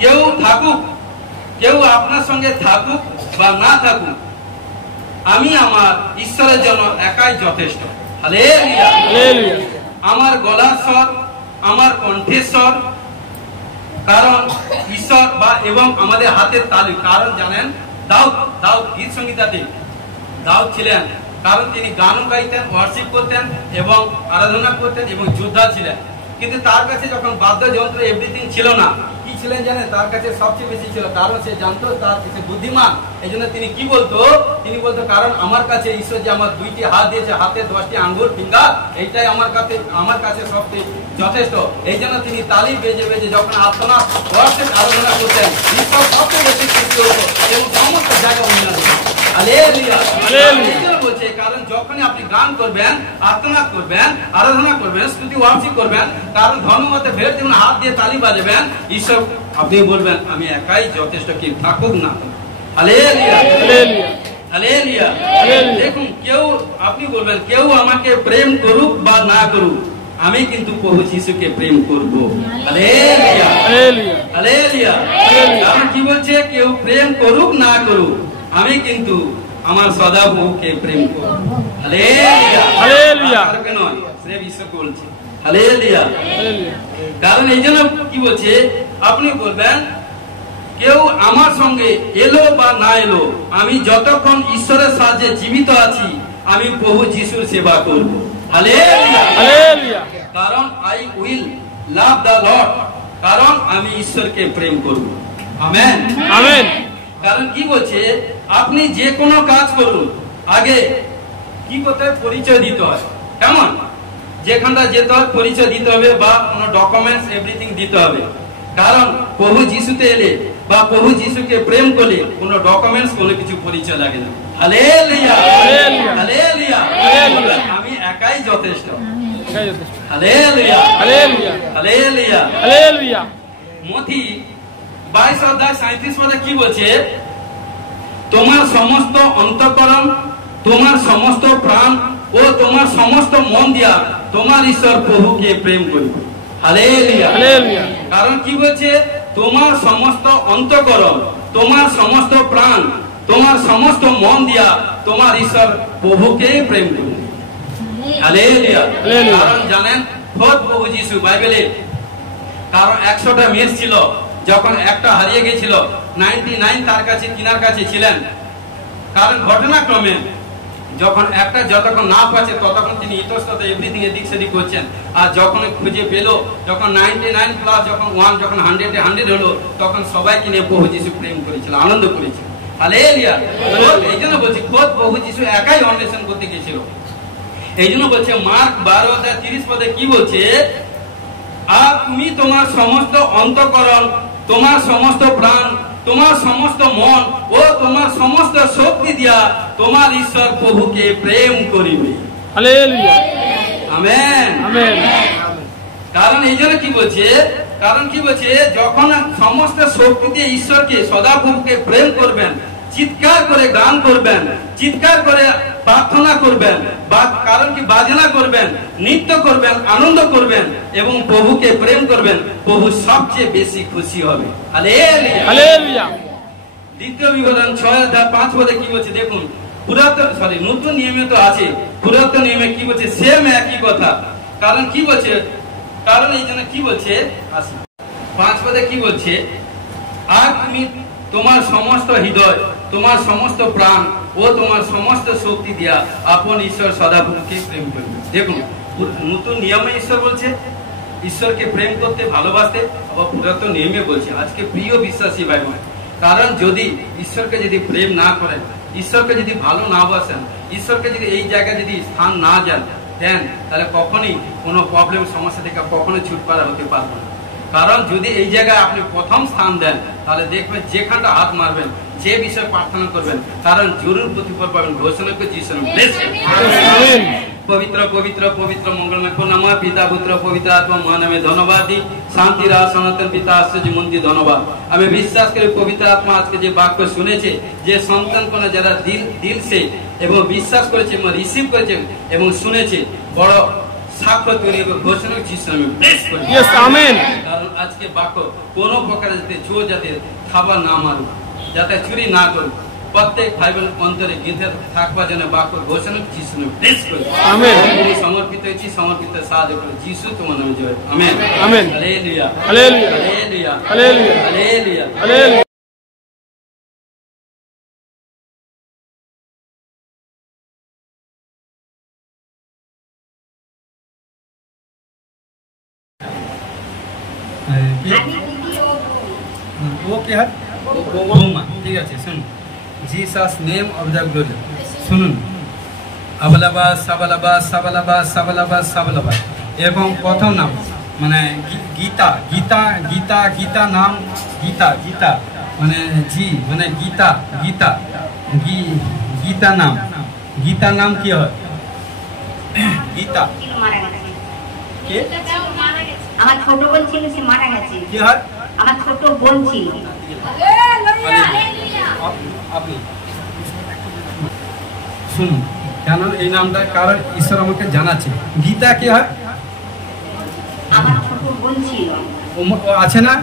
কেউ থাকুক, কেউ আপনার সঙ্গে থাকুক বা না থাকুক, আমি আমার ঈশ্বরের জন্য একাই যথেষ্ট। Hallelujah, hallelujah. আমার গলার স্বর, আমার কণ্ঠের স্বর, কারণ ঈশ্বর বা এবং আমাদের হাতের তালি। কারণ জানেন, দাউদ গীত সংগীতাতে দাউদ ছিলেন, কারণ তিনি গানও গাইতেন, ওয়ার্শিপ করতেন এবং আরাধনা করতেন এবং যোদ্ধা ছিলেন। কিন্তু তার কাছে যখন বাদ্যযন্ত্র এভরিথিং ছিল না, কি ছিলেন জানেন? তার কাছে সবচেয়ে বেশি ছিল, কারণ সে জানতো, তার কাছে বুদ্ধিমান। এই জন্য তিনি কি বলতো? তিনি বলতো, কারণ আমার কাছে ঈশ্বর যে আমার 2টি হাত দিয়েছে, হাতে 10টি আঙ্গুল, ফিঙ্গার, এইটাই আমার কাছে সবচেয়ে যথেষ্ট। এই জন্য তিনি তালি বেজে বেজে যখন আত্মনা ওয়ার্শিপ আরাধনা করতেন, ঈশ্বর সবচেয়ে বেশি খুশি হতো এবং সমস্ত জায়গা উন্নয়ন হতো। Hallelujah, hallelujah. বলছে, কারণ যখনই আপনি গান করবেন, আত্মনাদ করবেন, আরাধনা করবেন, স্তুতি ওয়ার্শিপ করবেন, কারণ ধর্মমতে ফের যেমন হাত দিয়ে তালি বাজাবেন, ঈশ্বর আপনি বলবেন আমি একাই যথেষ্ট, কি থাকুক না। Hallelujah, hallelujah, hallelujah. দেখুন, কেউ আপনি বলবেন, কেউ আমাকে প্রেম করুক বা না করুক, আমি কিন্তু প্রভু যিশুকে প্রেম করব। Hallelujah, hallelujah, hallelujah. কারণ কি বলছে? কেউ প্রেম করুক না করুক, আমি কিন্তু আমার সদাপ্রভুকে প্রেম করব। Hallelujah, hallelujah. কেন সে ঈশ্বরকে বলছে। Hallelujah, hallelujah. কারণ এই জন্য কি বলছে, আপনি বলবেন, কেউ আমার সঙ্গে এলো বা না এলো, আমি যতক্ষণ ঈশ্বরের সাহায্যে জীবিত আছি, আমি প্রভু যিশুর সেবা করব। হালেলুয়া হালেলুয়া কারণ I will love the Lord, কারণ আমি ঈশ্বরকে প্রেম করব। আমেন আমেন কারণ কি বলছে, আপনি যে কোনো কাজ করুন আগে কি করতে হয়, পরিচয় দিতে হয়। কেমন? যেখানটা যেতে হয় পরিচয় দিতে হবে বা কোনো ডকুমেন্টস এভরিথিং দিতে হবে। কারণ প্রভু যিশুতে এলে বা প্রভু যিশুকে প্রেম করলে কোনো ডকুমেন্টস কোনো কিছু পরিচয় লাগে না। হালেলুয়া হালেলুয়া হালেলুয়া হালেলুয়া আমি একাই যথেষ্ট। এটাই যথেষ্ট। হালেলুয়া হালেলুয়া হালেলুয়া হালেলুয়া মথি 22 অধ্যায় 37 পদে কি বলছে, তোমার সমস্ত অন্তঃকরণ, তোমার সমস্ত প্রাণ ও তোমার সমস্ত মন দিয়া তোমার ঈশ্বর প্রভুকে প্রেম করিবে। হালেলুয়া হালেলুয়া কারণ কি বলছে, তোমার সমস্ত অন্তঃকরণ, তোমার সমস্ত প্রাণ, তোমার সমস্ত মন দিয়া তোমার ঈশ্বর প্রভুকে প্রেম করিবে। Hallelujah hallelujah. কারণ জানেন খোদ প্রভু যিশু বাইবেলে, কারণ 100টা মেষ ছিল, যখন একটা হারিয়ে গেছিল 99 তার কাছে কিনার কাছে ছিলেন। কারণ ঘটনাক্রমে যখন একটা যতক্ষণ না পাচ্ছে ততক্ষণ তিনি ইতস্তত এভরিথিং এদিক সেদিক করছেন, আর যখন খুঁজে পেল, যখন 99 প্লাস যখন 1 যখন 100 হলো, তখন সবাইকে নিয়ে প্রভু যিশু প্রেম করেছিল, আনন্দ করেছিল। হালেলুয়া এই জন্য বলছি খোদ প্রভু যিশু একাই অন্বেষণ করতে গেছিল। এই জন্য বলছে মার্ক 12 অধ্যায় 30 পদে কি বলছে, আর তুমি তোমার সমস্ত অন্তঃকরণ, তোমার সমস্ত প্রাণ, তোমার সমস্ত মন ও তোমার সমস্ত শক্তি দিয়া তোমার ঈশ্বর প্রভুকে প্রেম করিবে। হালেলুয়া আমেন আমেন কারণ এই জন্য কি বলছে, কারণ কি বলছে, যখন সমস্ত শক্তি দিয়ে ঈশ্বরকে সদাপ্রভুকে প্রেম করবেন, চিৎকার করে গান করবেন, চিৎকার করে প্রার্থনা করবেন, বা কারণ কি বাজনা করবেন, নৃত্য করবেন, আনন্দ করবেন এবং প্রভুকে প্রেম করবেন, প্রভু সবচেয়ে বেশি খুশি হবে। হালেলুয়া হালেলুয়া দ্বিতীয় বিবরণ 6 অধ্যায় 5 পদে কি বলছে দেখুন, নতুন নিয়মে তো আছে, পুরাতন নিয়মে কি বলছে, সেম একই কথা। কারণ কি বলছে, কারণ এই জন্য কি বলছে, 5 পদে কি বলছে, আর তুমি তোমার সমস্ত হৃদয়, তোমার সমস্ত প্রাণ ও তোমার সমস্ত শক্তি দিয়া আপন ঈশ্বর সদাপ্রভুকে প্রেম করবে। দেখুন নতুন নিয়মে ঈশ্বর বলছে ঈশ্বরকে প্রেম করতে, ভালোবাসতে, আবার পুরাতন নিয়মে বলছে। আজকে প্রিয় বিশ্বাসী ভাই বোন, কারণ যদি ঈশ্বরকে যদি প্রেম না করেন, ঈশ্বরকে যদি ভালো না বাসেন, ঈশ্বরকে যদি এই জায়গায় যদি স্থান না দেন, তাহলে কখনই কোনো প্রবলেম সমস্যা থেকে কখনো ছুটকারা হতে পারবে না। কারণ যদি এই জায়গায় আপনি প্রথম স্থান দেন, তাহলে দেখবেন যেখানটা হাত মারবেন, যে বিষয়ে প্রার্থনা করবেন, কারণ জরুর প্রতিফল পাবেন। ঘোষণা করছি পবিত্র পবিত্র পবিত্র মঙ্গলময় করুণাময় পিতা পুত্র পবিত্র আত্মা মহানামে ধন্যবাদ দিই। শান্তি রাজ সনাতন পিতা আশ্চর্য মন্দির ধন্যবাদ। আমি বিশ্বাস করি পবিত্র আত্মা আজকে যে বাক্য শুনেছে, যে সন্তান কোন যারা দিল সে এবং বিশ্বাস করেছে এবং রিসিভ করেছে এবং শুনেছে, বড় সাক্ষ্য তৈরি হবে। ঘোষণা যিশু নামে ব্লেস করি। আমেন। কারণ আজকে বাক্য কোনো প্রকারে যাতে চোর যাতে খাবার না মারুক, যাতে চুরি না করুক, প্রত্যেক ভাই বোন অন্তরে গেঁথে থাকবার জন্য বাক্য ঘোষণা যিশু নামে ব্লেস করি। আমেন। আমি সমর্পিত হয়েছি, সমর্পিত সাহায্য করে যিশু তোমার নামে জয়। Amen amen. Hallelujah hallelujah hallelujah hallelujah hallelujah hallelujah okay হ্যাঁ বৌমা, ঠিক আছে শুনুন। Jesus name of the glory, শুনুন। আবালাবাস সাবালাবাস সাবালাবাস সাবালাবাস সাবালাবাস, এরকম প্রথম নাম মানে গীতা, গীতা গীতা গীতা নাম, গীতা গীতা মানে জি মানে গীতা, গীতা গীতা নাম, গীতা নাম কি হয়? গীতা কে? আমার ছোট বোন ছিল, সে মারা গেছে। কি হয়? আমার ছোট বোন ছিল। আপনি শুনুন, কেন এই নামটা, কারণ ঈশ্বর আমাকে জানাচ্ছে। গীতা কি হয়? আমার ছোট বোন ছিল। ও আছে না?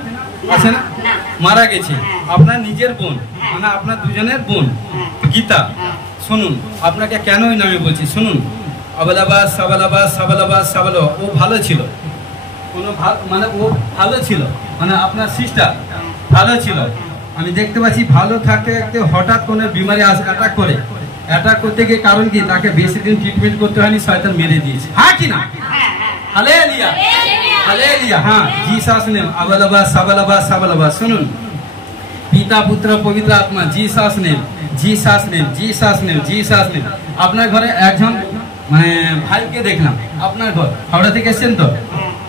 আছে না? না। মারা গেছে। হ্যাঁ। আপনার নিজের বোন, হ্যাঁ। মানে আপনার দুজনের বোন। হ্যাঁ। গীতা, হ্যাঁ। শুনুন আপনাকে কেন ওই নামে বলছি, শুনুন। আবালাবাস সাবালাবাস সাবালাবাস সাবালো, ও ভালো ছিল, কোনো মানে ও ভালো ছিল, মানে আপনার সিস্টার ভালো ছিল। আমি দেখতে পাচ্ছি ভালো থাকতে থাকতে হঠাৎ কোনো বিমারি অ্যাটাক করে, অ্যাটাক করতে গিয়ে কারণ কি তাকে বেশি দিন ট্রিটমেন্ট করতে হয়নি, শয়তান মেরে দিয়েছে। হ্যাঁ কি না? Hallelujah hallelujah. হ্যাঁ, জিসাস নেম আবালাবা সাবালাবা সাবালাবা। শুনুন, পিতা পুত্র পবিত্র আত্মা, Jesus name Jesus name Jesus name Jesus name. আপনার ঘরে একজন মানে ভাইকে দেখলাম, আপনার ঘর হাওড়া থেকে এসেছেন তো,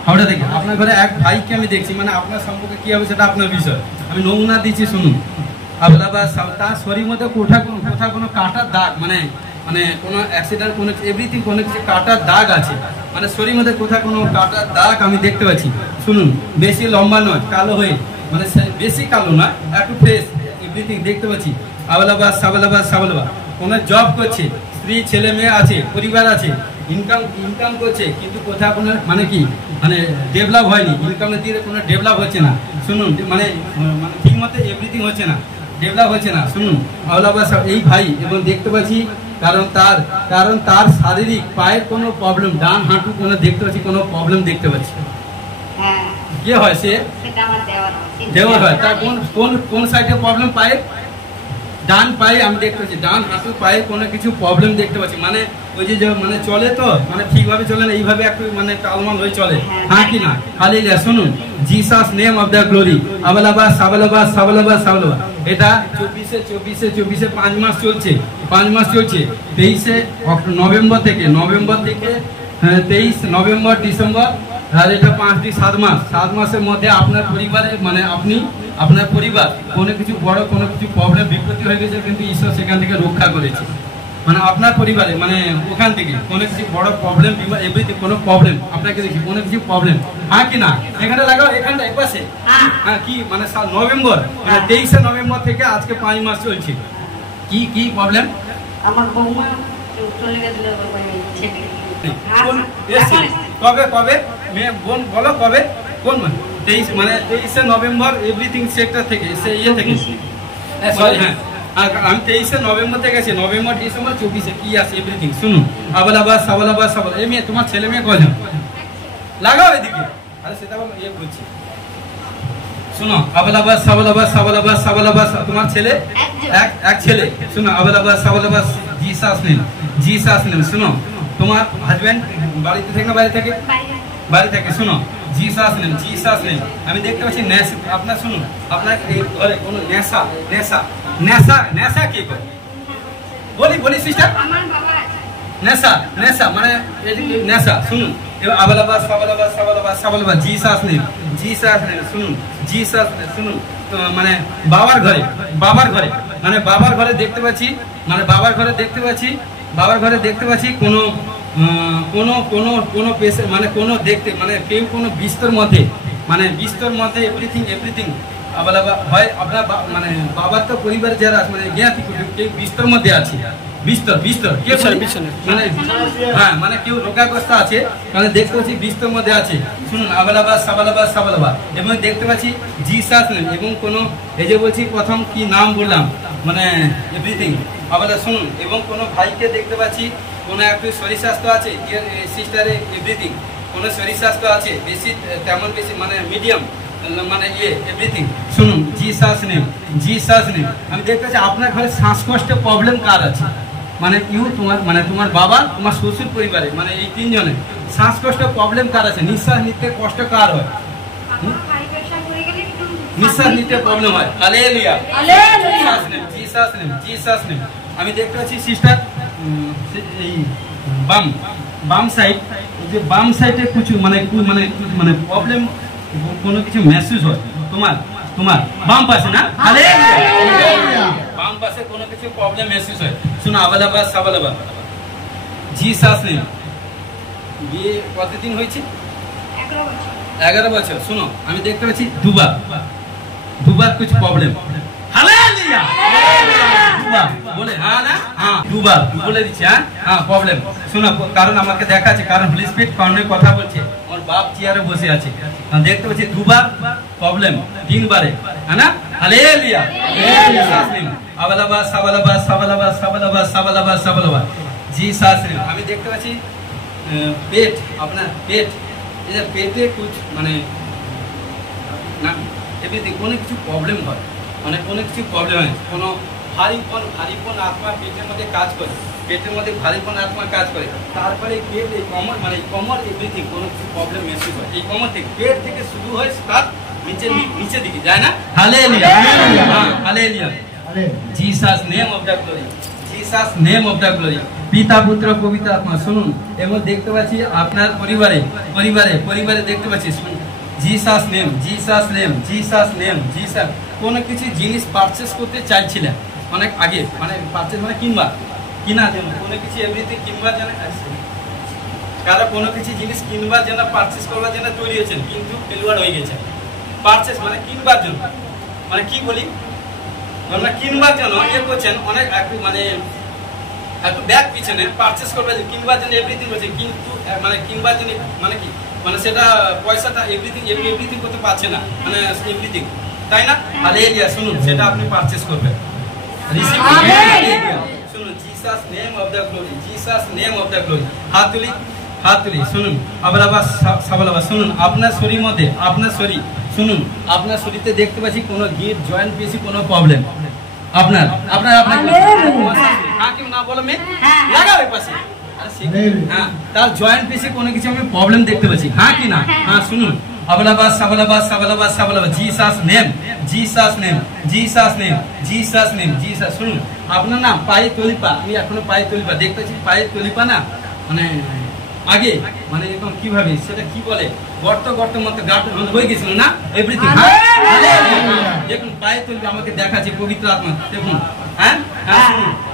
হাওড়া থেকে আপনার ঘরে এক ভাইকে আমি দেখছি, মানে আপনার সম্পর্কে কি হবে সেটা আপনার বিষয়, আমি নমুনা দিচ্ছি শুনুন। আবালাবা তার শরীর মধ্যে কোথাও কোনো কাটার দাগ, মানে কোনো অ্যাক্সিডেন্ট, কোনো এভরিথিং, কোনো কিছু কাটার দাগ আছে, মানে শরীর মধ্যে কোথাও কোনো কাটার দাগ আমি দেখতে পাচ্ছি। শুনুন, বেশি লম্বা নয়, কালো হয়ে, মানে বেশি কালো নয়, একটু ফ্রেশ এভরিথিং দেখতে পাচ্ছি। আবালাবা সাবালাবা সাবালাবা। কোনো জব করছে, স্ত্রী ছেলে মেয়ে আছে, পরিবার আছে, ইনকাম করছে, কিন্তু কোথাও কোনো মানে কি মানে ডেভেলপ হয়নি, ইনকামের দিকে কোনো ডেভেলপ হচ্ছে না। শুনুন, মানে ঠিক মতো এভরিথিং হচ্ছে না, ডেভেলপ হচ্ছে না। শুনুন, আবালাবা এই ভাই, এবং দেখতে পাচ্ছি কারণ তার শারীরিক পায়ের কোনো প্রবলেম, ডান হাঁটু কোনো দেখতে পাচ্ছি কোনো প্রবলেম দেখতে পাচ্ছি। কে হয় সে? দেওয়ার হয়। তার কোন সাইডে প্রবলেম? পায়ে, ডান পায়ে আমি দেখতে পাচ্ছি, ডান হাঁটু পায়ে কোনো কিছু প্রবলেম দেখতে পাচ্ছি। মানে ওই যে মানে চলে তো, মানে ঠিকভাবে চলে না, এইভাবে একটু মানে টালমাল হয়ে চলে। হ্যাঁ কি না? হালেলুয়া। শুনুন, Jesus name of the glory আবালাবা সাবালাবা সাবালাবা সাবালাবা। এটা 24 5 মাস চলছে, 5 মাস চলছে। 23 নভেম্বর থেকে 23 নভেম্বর ডিসেম্বর, আর এটা 7 মাস। 7 মাসের মধ্যে আপনার পরিবারে, মানে আপনার পরিবার কোনো কিছু বড় কোনো কিছু প্রবলেম বিপত্তি হয়ে গেছে, কিন্তু ঈশ্বর সেখান থেকে রক্ষা করেছে। মানে আপনার পরিবারে, মানে ওখান থেকে কোনো কিছু বড় প্রবলেম, এভরিথিং কোনো প্রবলেম আপনাকে দেখি, কোনো কিছু প্রবলেম। হ্যাঁ কি না? এখানে লাগাও, এখানটা এপাশে। হ্যাঁ, কি মানে নভেম্বর, মানে 23 নভেম্বর থেকে আজকে 5 মাস চলছে। কি প্রবলেম? আমার বৌমা চলে গেছিল কবে মেয়ে বোন বলো, কবে? কোন মানে 23 নভেম্বর এভরিথিং সেক্টর থেকে, সে ইয়ে থেকে, সরি হ্যাঁ, আমি 23 নভেম্বর থেকে গেছি, নভেম্বর ডিসেম্বর 24 কি আছে এভরিথিং। শুনুন, আবালাবা সাবালাবা সাবালা। এই মেয়ে, তোমার ছেলে মেয়ে কজন? লাগাও এদিকে। আরে সেটা ইয়ে বলছি, শুনো, আবালাবা সাবালাবা সাবালাবা সাবালাবা। তোমার ছেলে? এক ছেলে। শুনো, আবালাবা সাবালাবা জিসাস নেম। শুনো, তোমার হাজবেন্ড বাড়িতে থেকে না বাইরে থেকে? বাড়ি থেকে। শুনো, জিসাস নেম। আমি দেখতে পাচ্ছি আপনার, শুনুন, আপনার ঘরে কোনো নেশা কি করে? বলি সিস্টার, নেশা মানে নেশা। শুনুন, এবার আবালাবা সাবালাবা সাবালাবা সাবালাবা জিসাস নেম। শুনুন, জিসাস শুনুন, মানে বাবার ঘরে, মানে বাবার ঘরে দেখতে পাচ্ছি, মানে বাবার ঘরে দেখতে পাচ্ছি কোনো পেশে, মানে কোনো দেখতে, মানে কেউ কোনো বিস্তর মধ্যে, এভরিথিং আবালাবা হয়। আপনার মানে বাবার তো পরিবার যারা মানে জ্ঞাতি, কেউ বিস্তর মধ্যে আছে, বিস্তর মানে হ্যাঁ, মানে কেউ রোগাগ্রস্ত আছে, মানে দেখতে পাচ্ছি বিস্তর মধ্যে আছে। শুনুন, আবালাবা সাবালাবা। এবং দেখতে পাচ্ছি জিসাস নেম, এবং কোনো এই যে বলছি প্রথম কি নাম বললাম, মানে এভরিথিং আবালা। শুনুন, এবং কোনো ভাইকে দেখতে পাচ্ছি, কোনো একটু শরীর স্বাস্থ্য আছে, সিস্টারে এভরিথিং কোনো শরীর স্বাস্থ্য আছে, বেশি তেমন বেশি মানে মিডিয়াম, মানে ইয়ে এভরিথিং। শুনুন, জিসাস নেম। আমি দেখতে পাচ্ছি আপনার ঘরে শ্বাসকষ্টের প্রবলেম কার আছে? মানে তোমার বাবা, তোমার শ্বশুর পরিবারে, মানে এই 3 জনের শ্বাসকষ্টের প্রবলেম কার আছে? নিঃশ্বাস নিতে কষ্ট কার হয়? নিঃশ্বাস নিতে প্রবলেম হয়। হালেলুয়া। Jesus name. আমি দেখতে পাচ্ছি সিস্টার এই বাম সাইড, যে বাম সাইডে কিছু মানে প্রবলেম, কোনো কিছু মেসেজ হয় তোমার বাম পাশে না? হালেলুয়া। বাম পাশে কোনো কিছু প্রবলেম মেসেজ হয়। শুনো, আবালাবা সাবালাবা জিসাস নেম। বিয়ে কতদিন হয়েছে? 11 বছর। শুনো, আমি দেখতে পাচ্ছি দুবার কিছু প্রবলেম। হালেলুয়া। বলে হ্যাঁ না? হ্যাঁ, দুবার বলে দিচ্ছি। হ্যাঁ প্রবলেম। শোনো, কারণ আমাকে দেখাচ্ছে, কারণ হোলি স্পিরিট কারণে কথা বলছে, আমার বাপ চেয়ারে বসে আছে, দেখতে পাচ্ছি দুবার প্রবলেম, 3 বারে, হ্যাঁ না? হালেলুয়া। আবালাবা সাবালাবা সাবালাবা সাবালাবা সাবালাবা সাবালাবা জিসাস নেম। আমি দেখতে পাচ্ছি পেট, আপনার পেট, এই যে পেটে কুছ মানে না এমনিতে কোনো কিছু প্রবলেম হয়, মানে কোনো কিছু প্রবলেম হয়, কোনো ভারীপন আত্মা পেটের মধ্যে কাজ করে, পেটের মধ্যে ভারীপন আত্মা কাজ করে, তারপরে পেট এই কোমর মানে কোমর এভরিথিং কোনো কিছু প্রবলেম মেসি হয়, এই কোমর থেকে পেট থেকে শুরু হয় স্টার্ট নিচের দিকে যায় না। Hallelujah, hallelujah, Jesus name of the glory, Jesus name of the glory. পিতা পুত্র পবিত্র আত্মা শুনুন, এবং দেখতে পাচ্ছি আপনার পরিবারে দেখতে পাচ্ছি, শুনুন Jesus name, Jesus name, Jesus name, Jesus. কোনো কিছু জিনিস পারচেস করতে চাইছিলেন অনেক আগে, মানে পারচেস মানে কেনার জন্য, কোনো কিছু এভরিথিং কিনবার জন্য, কারো কোনো কিছু জিনিস কিনবার জন্য পারচেস করবার জন্য তৈরি হয়েছেন, কিন্তু ফেলুয়ার হয়ে গেছে। পারচেস মানে কিনবার জন্য, মানে কি বলি, মানে কিনবার জন্য এ করছেন অনেক মানে একটু ব্যাগ পিছনে পারচেস করবার জন্য, কিনবার জন্য এভরিথিং হচ্ছে, কিন্তু মানে কিনবার জন্য মানে কি, মানে সেটা পয়সাটা এভরিথিং করতে পারছে না, মানে এভরিথিং, তাই না? হালেলুয়া, শুনুন সেটা আপনি পারচেস করবেন, রিসিভ করবেন। শুনুন Jesus name of the glory, Jesus name of the glory. হাত তুলি শুনুন, আবার শুনুন আপনার শরীর মধ্যে, আপনার শরীর শুনুন, আপনার শরীরে দেখতে পাচ্ছি কোনো গিট জয়েন্ট পেশি কোনো প্রবলেম আপনার কেউ না বলো মে লাগাবে পাশে, হ্যাঁ তার জয়েন্ট পেশি কোনো কিছু আমি প্রবলেম দেখতে পাচ্ছি, হ্যাঁ কি না? হ্যাঁ শুনুন, আবলাবাস সাবলাবাস সাবলাবাস সাবলাবাস, Jesus name, Jesus name, Jesus name, Jesus name, Jesus. শুনুন আপনার না পায়ে তলিপা, আমি এখনো পায়ে তলিপা দেখতে পাচ্ছি, পায়ে তলিপা না মানে আগে মানে এরকম কিভাবে সেটা কি বলে, গর্ত মতো গাঁট হয়ে গেছিল না এভরিথিং। দেখুন পায়ে তলিপা আমাকে দেখাচ্ছে পবিত্র আত্মা, দেখুন হ্যাঁ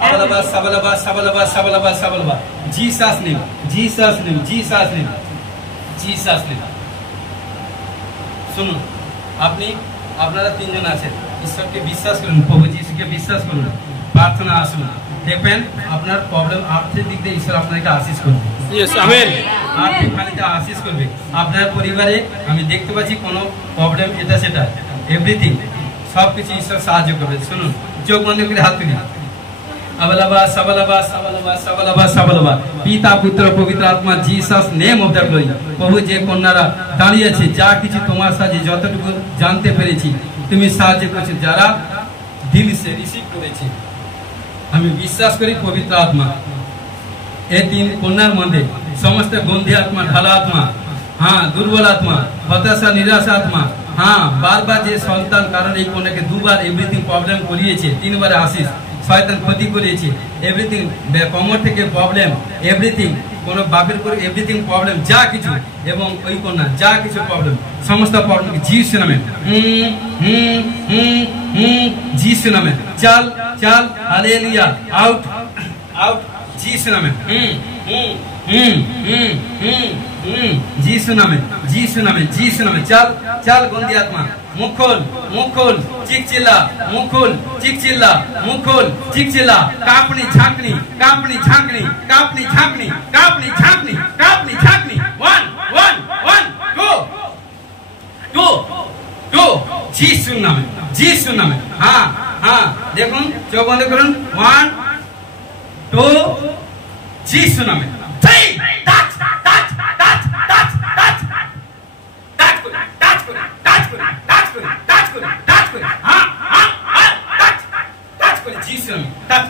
আবলাবাস সাবলাবাস সাবলাবাস সাবলাবাস সাবলাবাস, Jesus name, Jesus name, Jesus name, Jesus name. শুনুন আপনারা তিনজন আছেন, ঈশ্বরকে বিশ্বাস করুন, প্রভু যিশুকে বিশ্বাস করুন, প্রার্থনা আসুন, দেখবেন আপনার প্রবলেম আর্থিক দিক দিয়ে ঈশ্বর আপনাকে আশীষ করবে, আর্থিক ফানিতে আশীষ করবে। আপনার পরিবারে আমি দেখতে পাচ্ছি কোনো প্রবলেম এটা সেটা এভরিথিং সবকিছু ঈশ্বর সাহায্য করবে। শুনুন চোখ বন্ধ করে হাত তুলি, আবলাবাস সাবলাবাস সাবলাবাস সাবলাবাস সাবলাবাস, পিতা পুত্র পবিত্র আত্মা, Jesus name of the glory. প্রভু যে কন্যারা দাঁড়িয়ে আছে, যা কিছু তোমার সাহায্যে যতটুকু জানতে পেরেছি তুমি সাহায্য করেছো, যারা দিল সে রিসিভ করেছে, আমি বিশ্বাস করি পবিত্র আত্মা এই তিন কন্যার মধ্যে সমস্ত গন্ধি আত্মা, ঢালা আত্মা, হ্যাঁ দুর্বল আত্মা, হতাশা নিরাশা আত্মা, হ্যাঁ বারবার যে সন্তান, কারণ এই কন্যাকে দুবার এভরিথিং প্রবলেম করিয়েছে, তিনবার আশিস, শয়তান ক্ষতি করিয়েছে, এভরিথিং কোমর থেকে প্রবলেম, এভরিথিং কোনো বাপের করে এভরিথিং প্রবলেম যা কিছু, এবং ওই কন্যা যা কিছু প্রবলেম সমস্ত প্রবলেম যিশু নামে, যিশু নামে চাল চাল, হালেলুয়া, আউট আউট যিশু নামে, যিশু নামে, যিশু নামে, যিশু নামে চাল চাল, গন্ধি আত্মা মুখল মুখল চিকচিল্লা, মুখল চিকচিল্লা, মুখল চিকচিল্লা, কাঁপনি ঝাঁকনি, কাঁপনি ঝাঁকনি, কাঁপনি ঝাঁকনি, কাঁপনি ঝাঁকনি, কাঁপনি ঝাঁকনি, 1 1 1 2 যিশু নামে, যিশু নামে, হ্যাঁ হ্যাঁ দেখুন চোখ বন্ধ করুন, 1 2 যিশু নামে, 3 touch touch touch touch touch touch করে টাচ করে টাচ করে টাচ করে টাচ করে টাচ করে, হ্যাঁ হ্যাঁ টাচ টাচ করে যিশু নামে, টাচ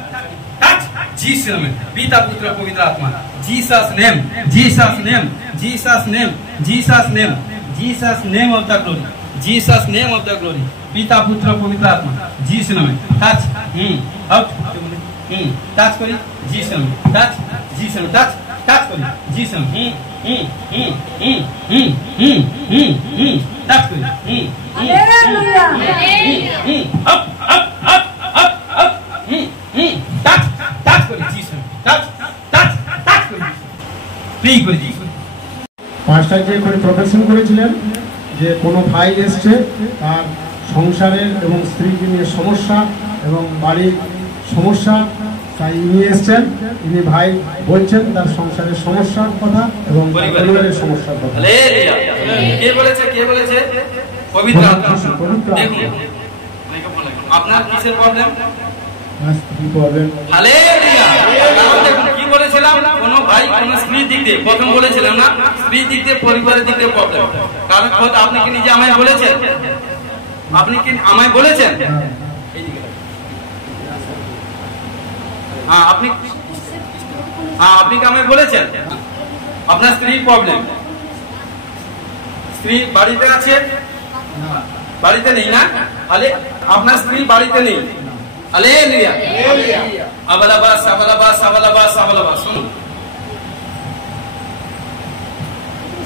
টাচ যিশু নামে, পিতা পুত্র পবিত্র আত্মা, Jesus name, Jesus name, Jesus name, Jesus name, Jesus name of the glory, Jesus name of the glory, পিতা পুত্র পবিত্র আত্মা, যিশু নামে টাচ, আউট, টাচ করি যিশু নামে, টাচ যিশু নামে, টাচ টাচ করি যিশু নামে, টাচ করি, hallelujah, up up up up up, touch touch করি যিশু নামে, টাচ টাচ টাচ করি, ফ্রি করে যিশু। পাঁচটা যে করে প্রফেশন করেছিলেন যে কোনো ভাই এসছে তার সংসারের এবং স্ত্রীকে নিয়ে সমস্যা এবং বাড়ির সমস্যা, তাই ইনি এসছেন, ইনি ভাই বলছেন তার সংসারের সমস্যার কথা এবং পরিবারের সমস্যার কথা। কে বলেছে, কে বলেছে? পবিত্র আত্মা। দেখুন আপনার কিসের প্রবলেম? স্ত্রী প্রবলেম। হালেলুয়া। কারণ দেখুন কি বলেছিলাম, কোন ভাই কোন স্ত্রীর দিক দিয়ে, প্রথম বলেছিলাম না স্ত্রীর দিক দিয়ে, পরিবারের দিক দিয়ে প্রবলেম। কারণ খোদ আপনি কি নিজে আমায় বলেছেন, আপনি কি আমায় বলেছেন? হ্যাঁ আপনি কি আমায় বলেছেন আপনার স্ত্রীর প্রবলেম? স্ত্রী বাড়িতে আছে? বাড়িতে নেই না? আলে আপনার স্ত্রী বাড়িতে নেই। হালেলুয়া। আবালাবাস আবালাবাস আবালাবাস আবালাবাস। শুনুন,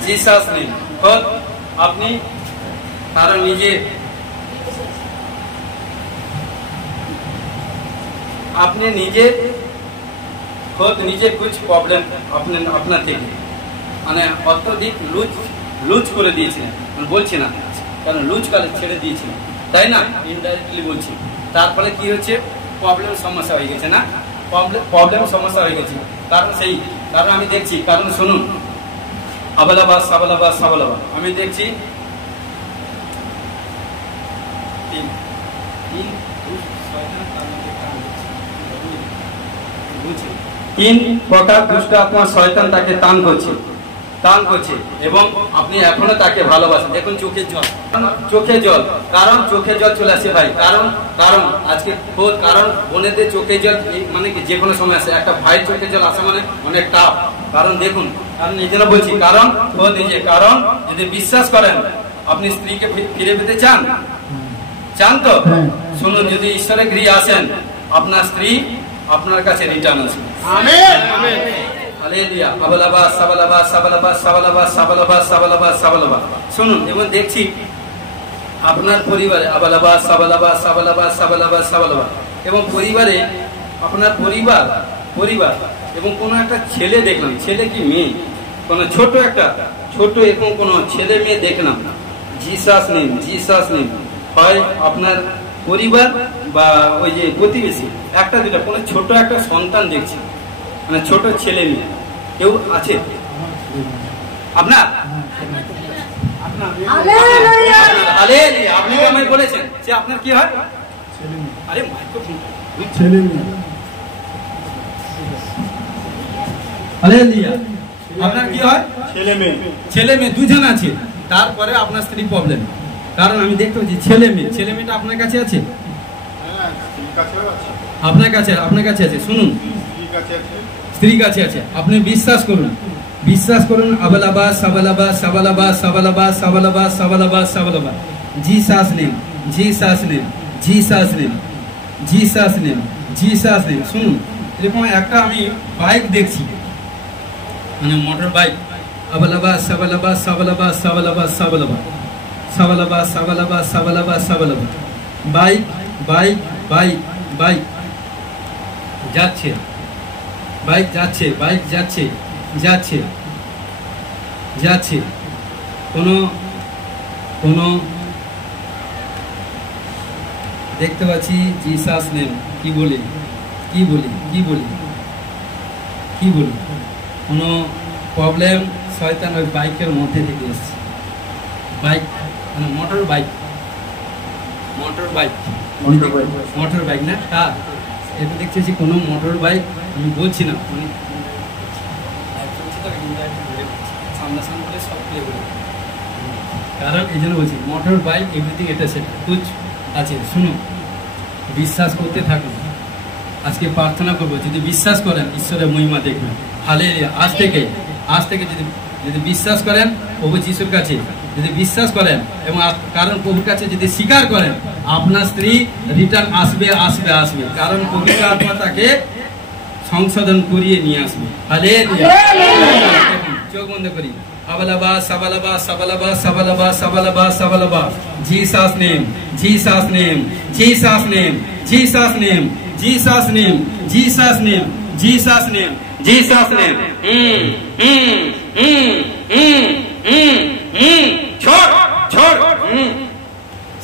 জিসাস নেই। আপনি কারণ নিজে আপনি নিজে खुद নিজে कुछ प्रॉब्लम আপনার থেকে মানে অত্যধিক লুজ করে দিয়েছিলেন, বলছি না কারণ লুজ করে ছেড়ে দিয়েছিলেন, তাই না? ইনডাইরেক্টলি বলছি। তারপরে কি হচ্ছে? প্রবলেম সমস্যা হয়ে গেছে না? প্রবলেম সমস্যা হয়ে গেছে। কারণ আমি দেখছি, কারণ শুনুন, আবালাবাস আবালাবাস আবালাবাস আমি দেখছি তিন প্রকার দুষ্ট আত্মা শয়তান তাকে টান করছে এবং আপনি এখনো তাকে ভালোবাসেন। দেখুন চোখের জল, কারণ চোখের জল চলে আসে ভাই। কারণ আজকে কারণ বোনেদের চোখের জল মানে কি যে কোনো সময় আসে, একটা ভাইয়ের চোখের জল আসা মানে অনেক টাফ। কারণ দেখুন, কারণ এই জন্য বলছি, কারণ যদি বিশ্বাস করেন আপনি স্ত্রীকে ফিরে পেতে চান তো শুনুন, যদি ঈশ্বরের গৃহে আসেন আপনার স্ত্রী আপনার কাছে রিটার্ন আসবে। Amen hallelujah. আবালাবাস সাবালাবাস সাবালাবাস সাবালাবাস সাবালাবাস সাবালাবাস সাবালাবাস। শুনুন, এবং দেখছি আপনার পরিবারে আবালাবাস সাবালাবাস সাবালাবাস সাবালাবাস সাবালাবাস এবং পরিবারে আপনার পরিবার এবং কোনো একটা ছেলে দেখলাম, ছেলে কি মেয়ে, কোনো ছোট এবং কোনো ছেলে মেয়ে দেখলাম। জিসাস নেম হয় আপনার পরিবার বা ওই যে প্রতিবেশী, একটা দুটা কোনো ছোট একটা সন্তান দেখছি, মানে ছোট ছেলে মেয়ে কেউ আছে আপনার? আপনি আমায় বলেছেন যে আপনার কি হয়? আরে ছেলে মেয়ে। আপনার কি হয়? ছেলে মেয়ে দুজন আছে। তারপরে আপনার স্ত্রী প্রবলেম, কারণ আমি দেখতে পাচ্ছি ছেলে মেয়েটা আপনার কাছে আছে, আপনার কাছে আছে। শুনুন, স্ত্রী কাছে আছে। আপনি বিশ্বাস করুন আবালাবাস সাবালাবাস সাবালাবাস সাবালাবাস সাবালাবাস সাবালাবাস সাবালাবাস। Jesus name. শুনুন, এরকম একটা আমি বাইক দেখছি, মানে মোটর বাইক। আবালাবাস সাবালাবাস সাবালাবাস সাবালাবাস সাবালাবাস সাবালাবাস সাবালাবাস সাবালাবাস সাবালাবাস। বাইক যাচ্ছে কোনো দেখতে পাচ্ছি জিসাস নেম। কি বলি কোনো প্রবলেম শয়তান ওই বাইকের মধ্যে থেকে এসছে। বাইক মানে মোটর বাইক না, কার এটা দেখতেছি কোনো মোটর বাইক। আমি বলছি না, কারণ এই জন্য বলছি মোটর বাইক এভরিথিং এটা সেটা কুছ আছে। শুনুন, বিশ্বাস করতে থাকুন। আজকে প্রার্থনা করবো, যদি বিশ্বাস করেন ঈশ্বরের মহিমা দেখবেন। হালেলুয়া। আজ থেকে যদি বিশ্বাস করেন প্রভু যিশুর কাছে, যদি বিশ্বাস করেন এবং কারণ প্রভুর কাছে যদি স্বীকার করেন, আপনার স্ত্রী রিটার্ন আসবে। কারণ পবিত্র আত্মা তাকে সংশোধন করিয়ে নিয়ে আসবে। হালেলুয়া। চোখ বন্ধ করি। আবালাবাস সাবালাবাস সাবালাবাস সাবালাবাস সাবালাবাস সাবালাবাস। Jesus name.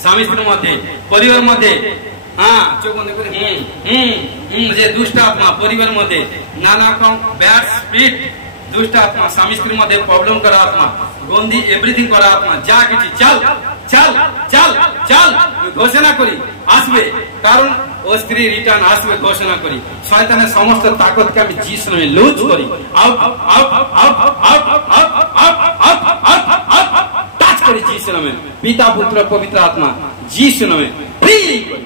স্বামী স্ত্রীর মধ্যে, পরিবার মধ্যে, চোখ বন্ধ করে, যে দুষ্ট আত্মা পরিবার মধ্যে, নানা রকম ব্যাড স্পিরিট, দুষ্ট আত্মা স্বামী স্ত্রীর মধ্যে প্রবলেম করা আত্মা, গন্দি এভরিথিং করা আত্মা, যা কিছু চাল ঘোষণা করি আসবে। কারণ ও স্ত্রী রিটার্ন আসবে ঘোষণা করি। শয়তানের সমস্ত তাকতকে আমি যিশুর নামে লুজ করি। টাচ করি যিশুর নামে। পিতা পুত্র পবিত্র আত্মা যিশুর নামে ফ্রি করি।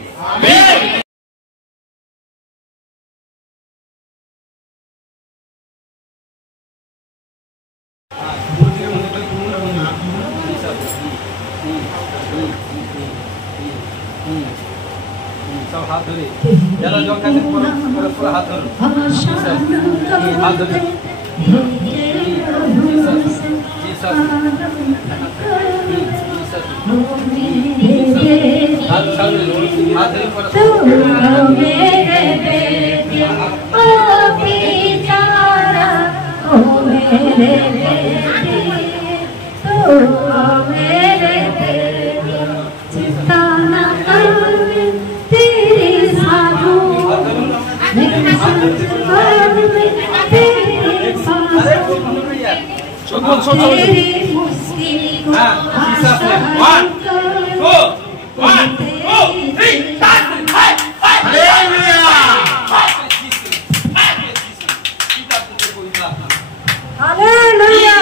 যারা যোগ আছেন পরস্পর হাত ধরুন, হাত ধরুন। हाथ सामने लो, हाथ धरे पड़ो। मेरे बेटे ओ बेचारा, ओ मेरे बेटे, तो मेरे बेटे, चिंता न कर तेरे साधु, मेरे साधु तेरे साधु, तेरी मुश्किल को आसान कर। 1, 2, 3, start! Hallelujah! Hallelujah! Hallelujah!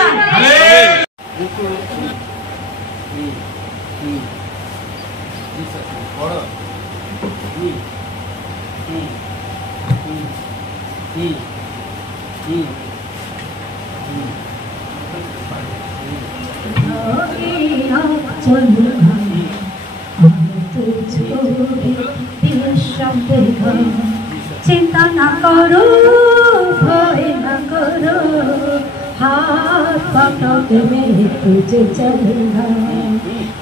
चिंता न करो, भय न करो, हाथ पकड़ के मैं तुझे चलूंगा।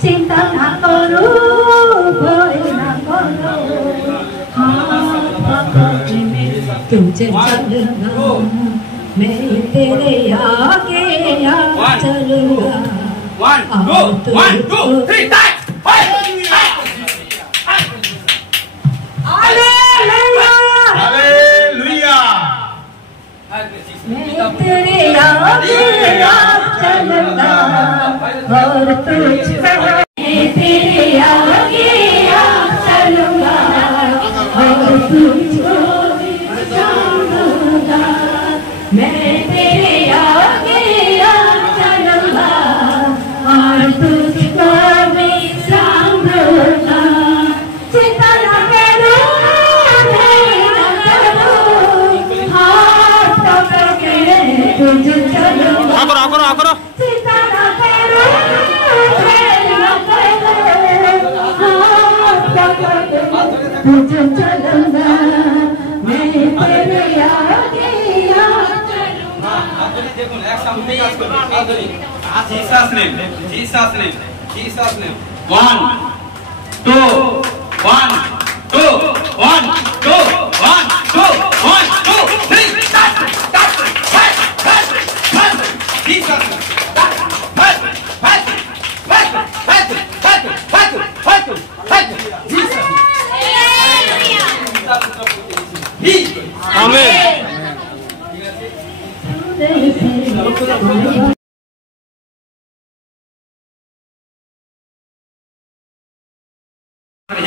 चिंता न करो, भय न करो, हाथ पकड़ के मैं तुझे चलूंगा। मैं तेरे आगे चलूंगा। 1, 2, 3, start! मैं तेरे आगे चलूंगा और तुझको, मैं तेरे आगे चलूंगा और तुझको जाऊंगा। मैं तेरे आगे चलूंगा और तुझको मैं जाऊंगा। चिंता न करो, आकरो चिंता न करो, तुझे चलूंगा। मैं तेरे आगे चलूंगा। দেখুন একসাথে কাজ করুন। Jesus name, Jesus name, Jesus name. 1, 2, 1, 2, 1, 2, 1, 2, 1, 2, 3, start! Jesus name. Amen.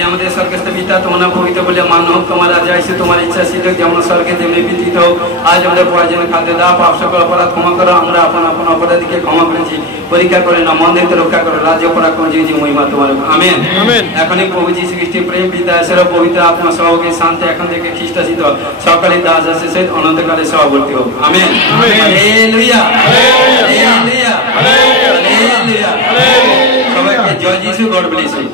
আমাদের স্বর্গস্থ পিতা, তোমার নাম পবিত্র বলে মান্য হোক, তোমার রাজ্য আসে, তোমার ইচ্ছা সিদ্ধ যেমন স্বর্গে তেমনি পৃথিবীতে হোক। আজ আমাদের প্রয়োজনীয় খাদ্য দাও, পাপ সকল অপরাধ ক্ষমা করো, আমরা আপন আপন অপরাধীকে ক্ষমা করেছি। পরীক্ষা করে না, মন থেকে রক্ষা করো, রাজ্য পরাক্রম যে মহিমা তোমার। আমেন। এখনই প্রভু যীশু খ্রিস্টের প্রেম, পিতা ঈশ্বর পবিত্র আত্মা সহযোগে শান্তি এখন থেকে খ্রিস্টাসিত সকালে দাস আসে সহিত অনন্তকালে সহবর্তী হোক। আমেন। Hallelujah, hallelujah, hallelujah. সবাইকে জয় যিশু, গড ব্লেস ইউ।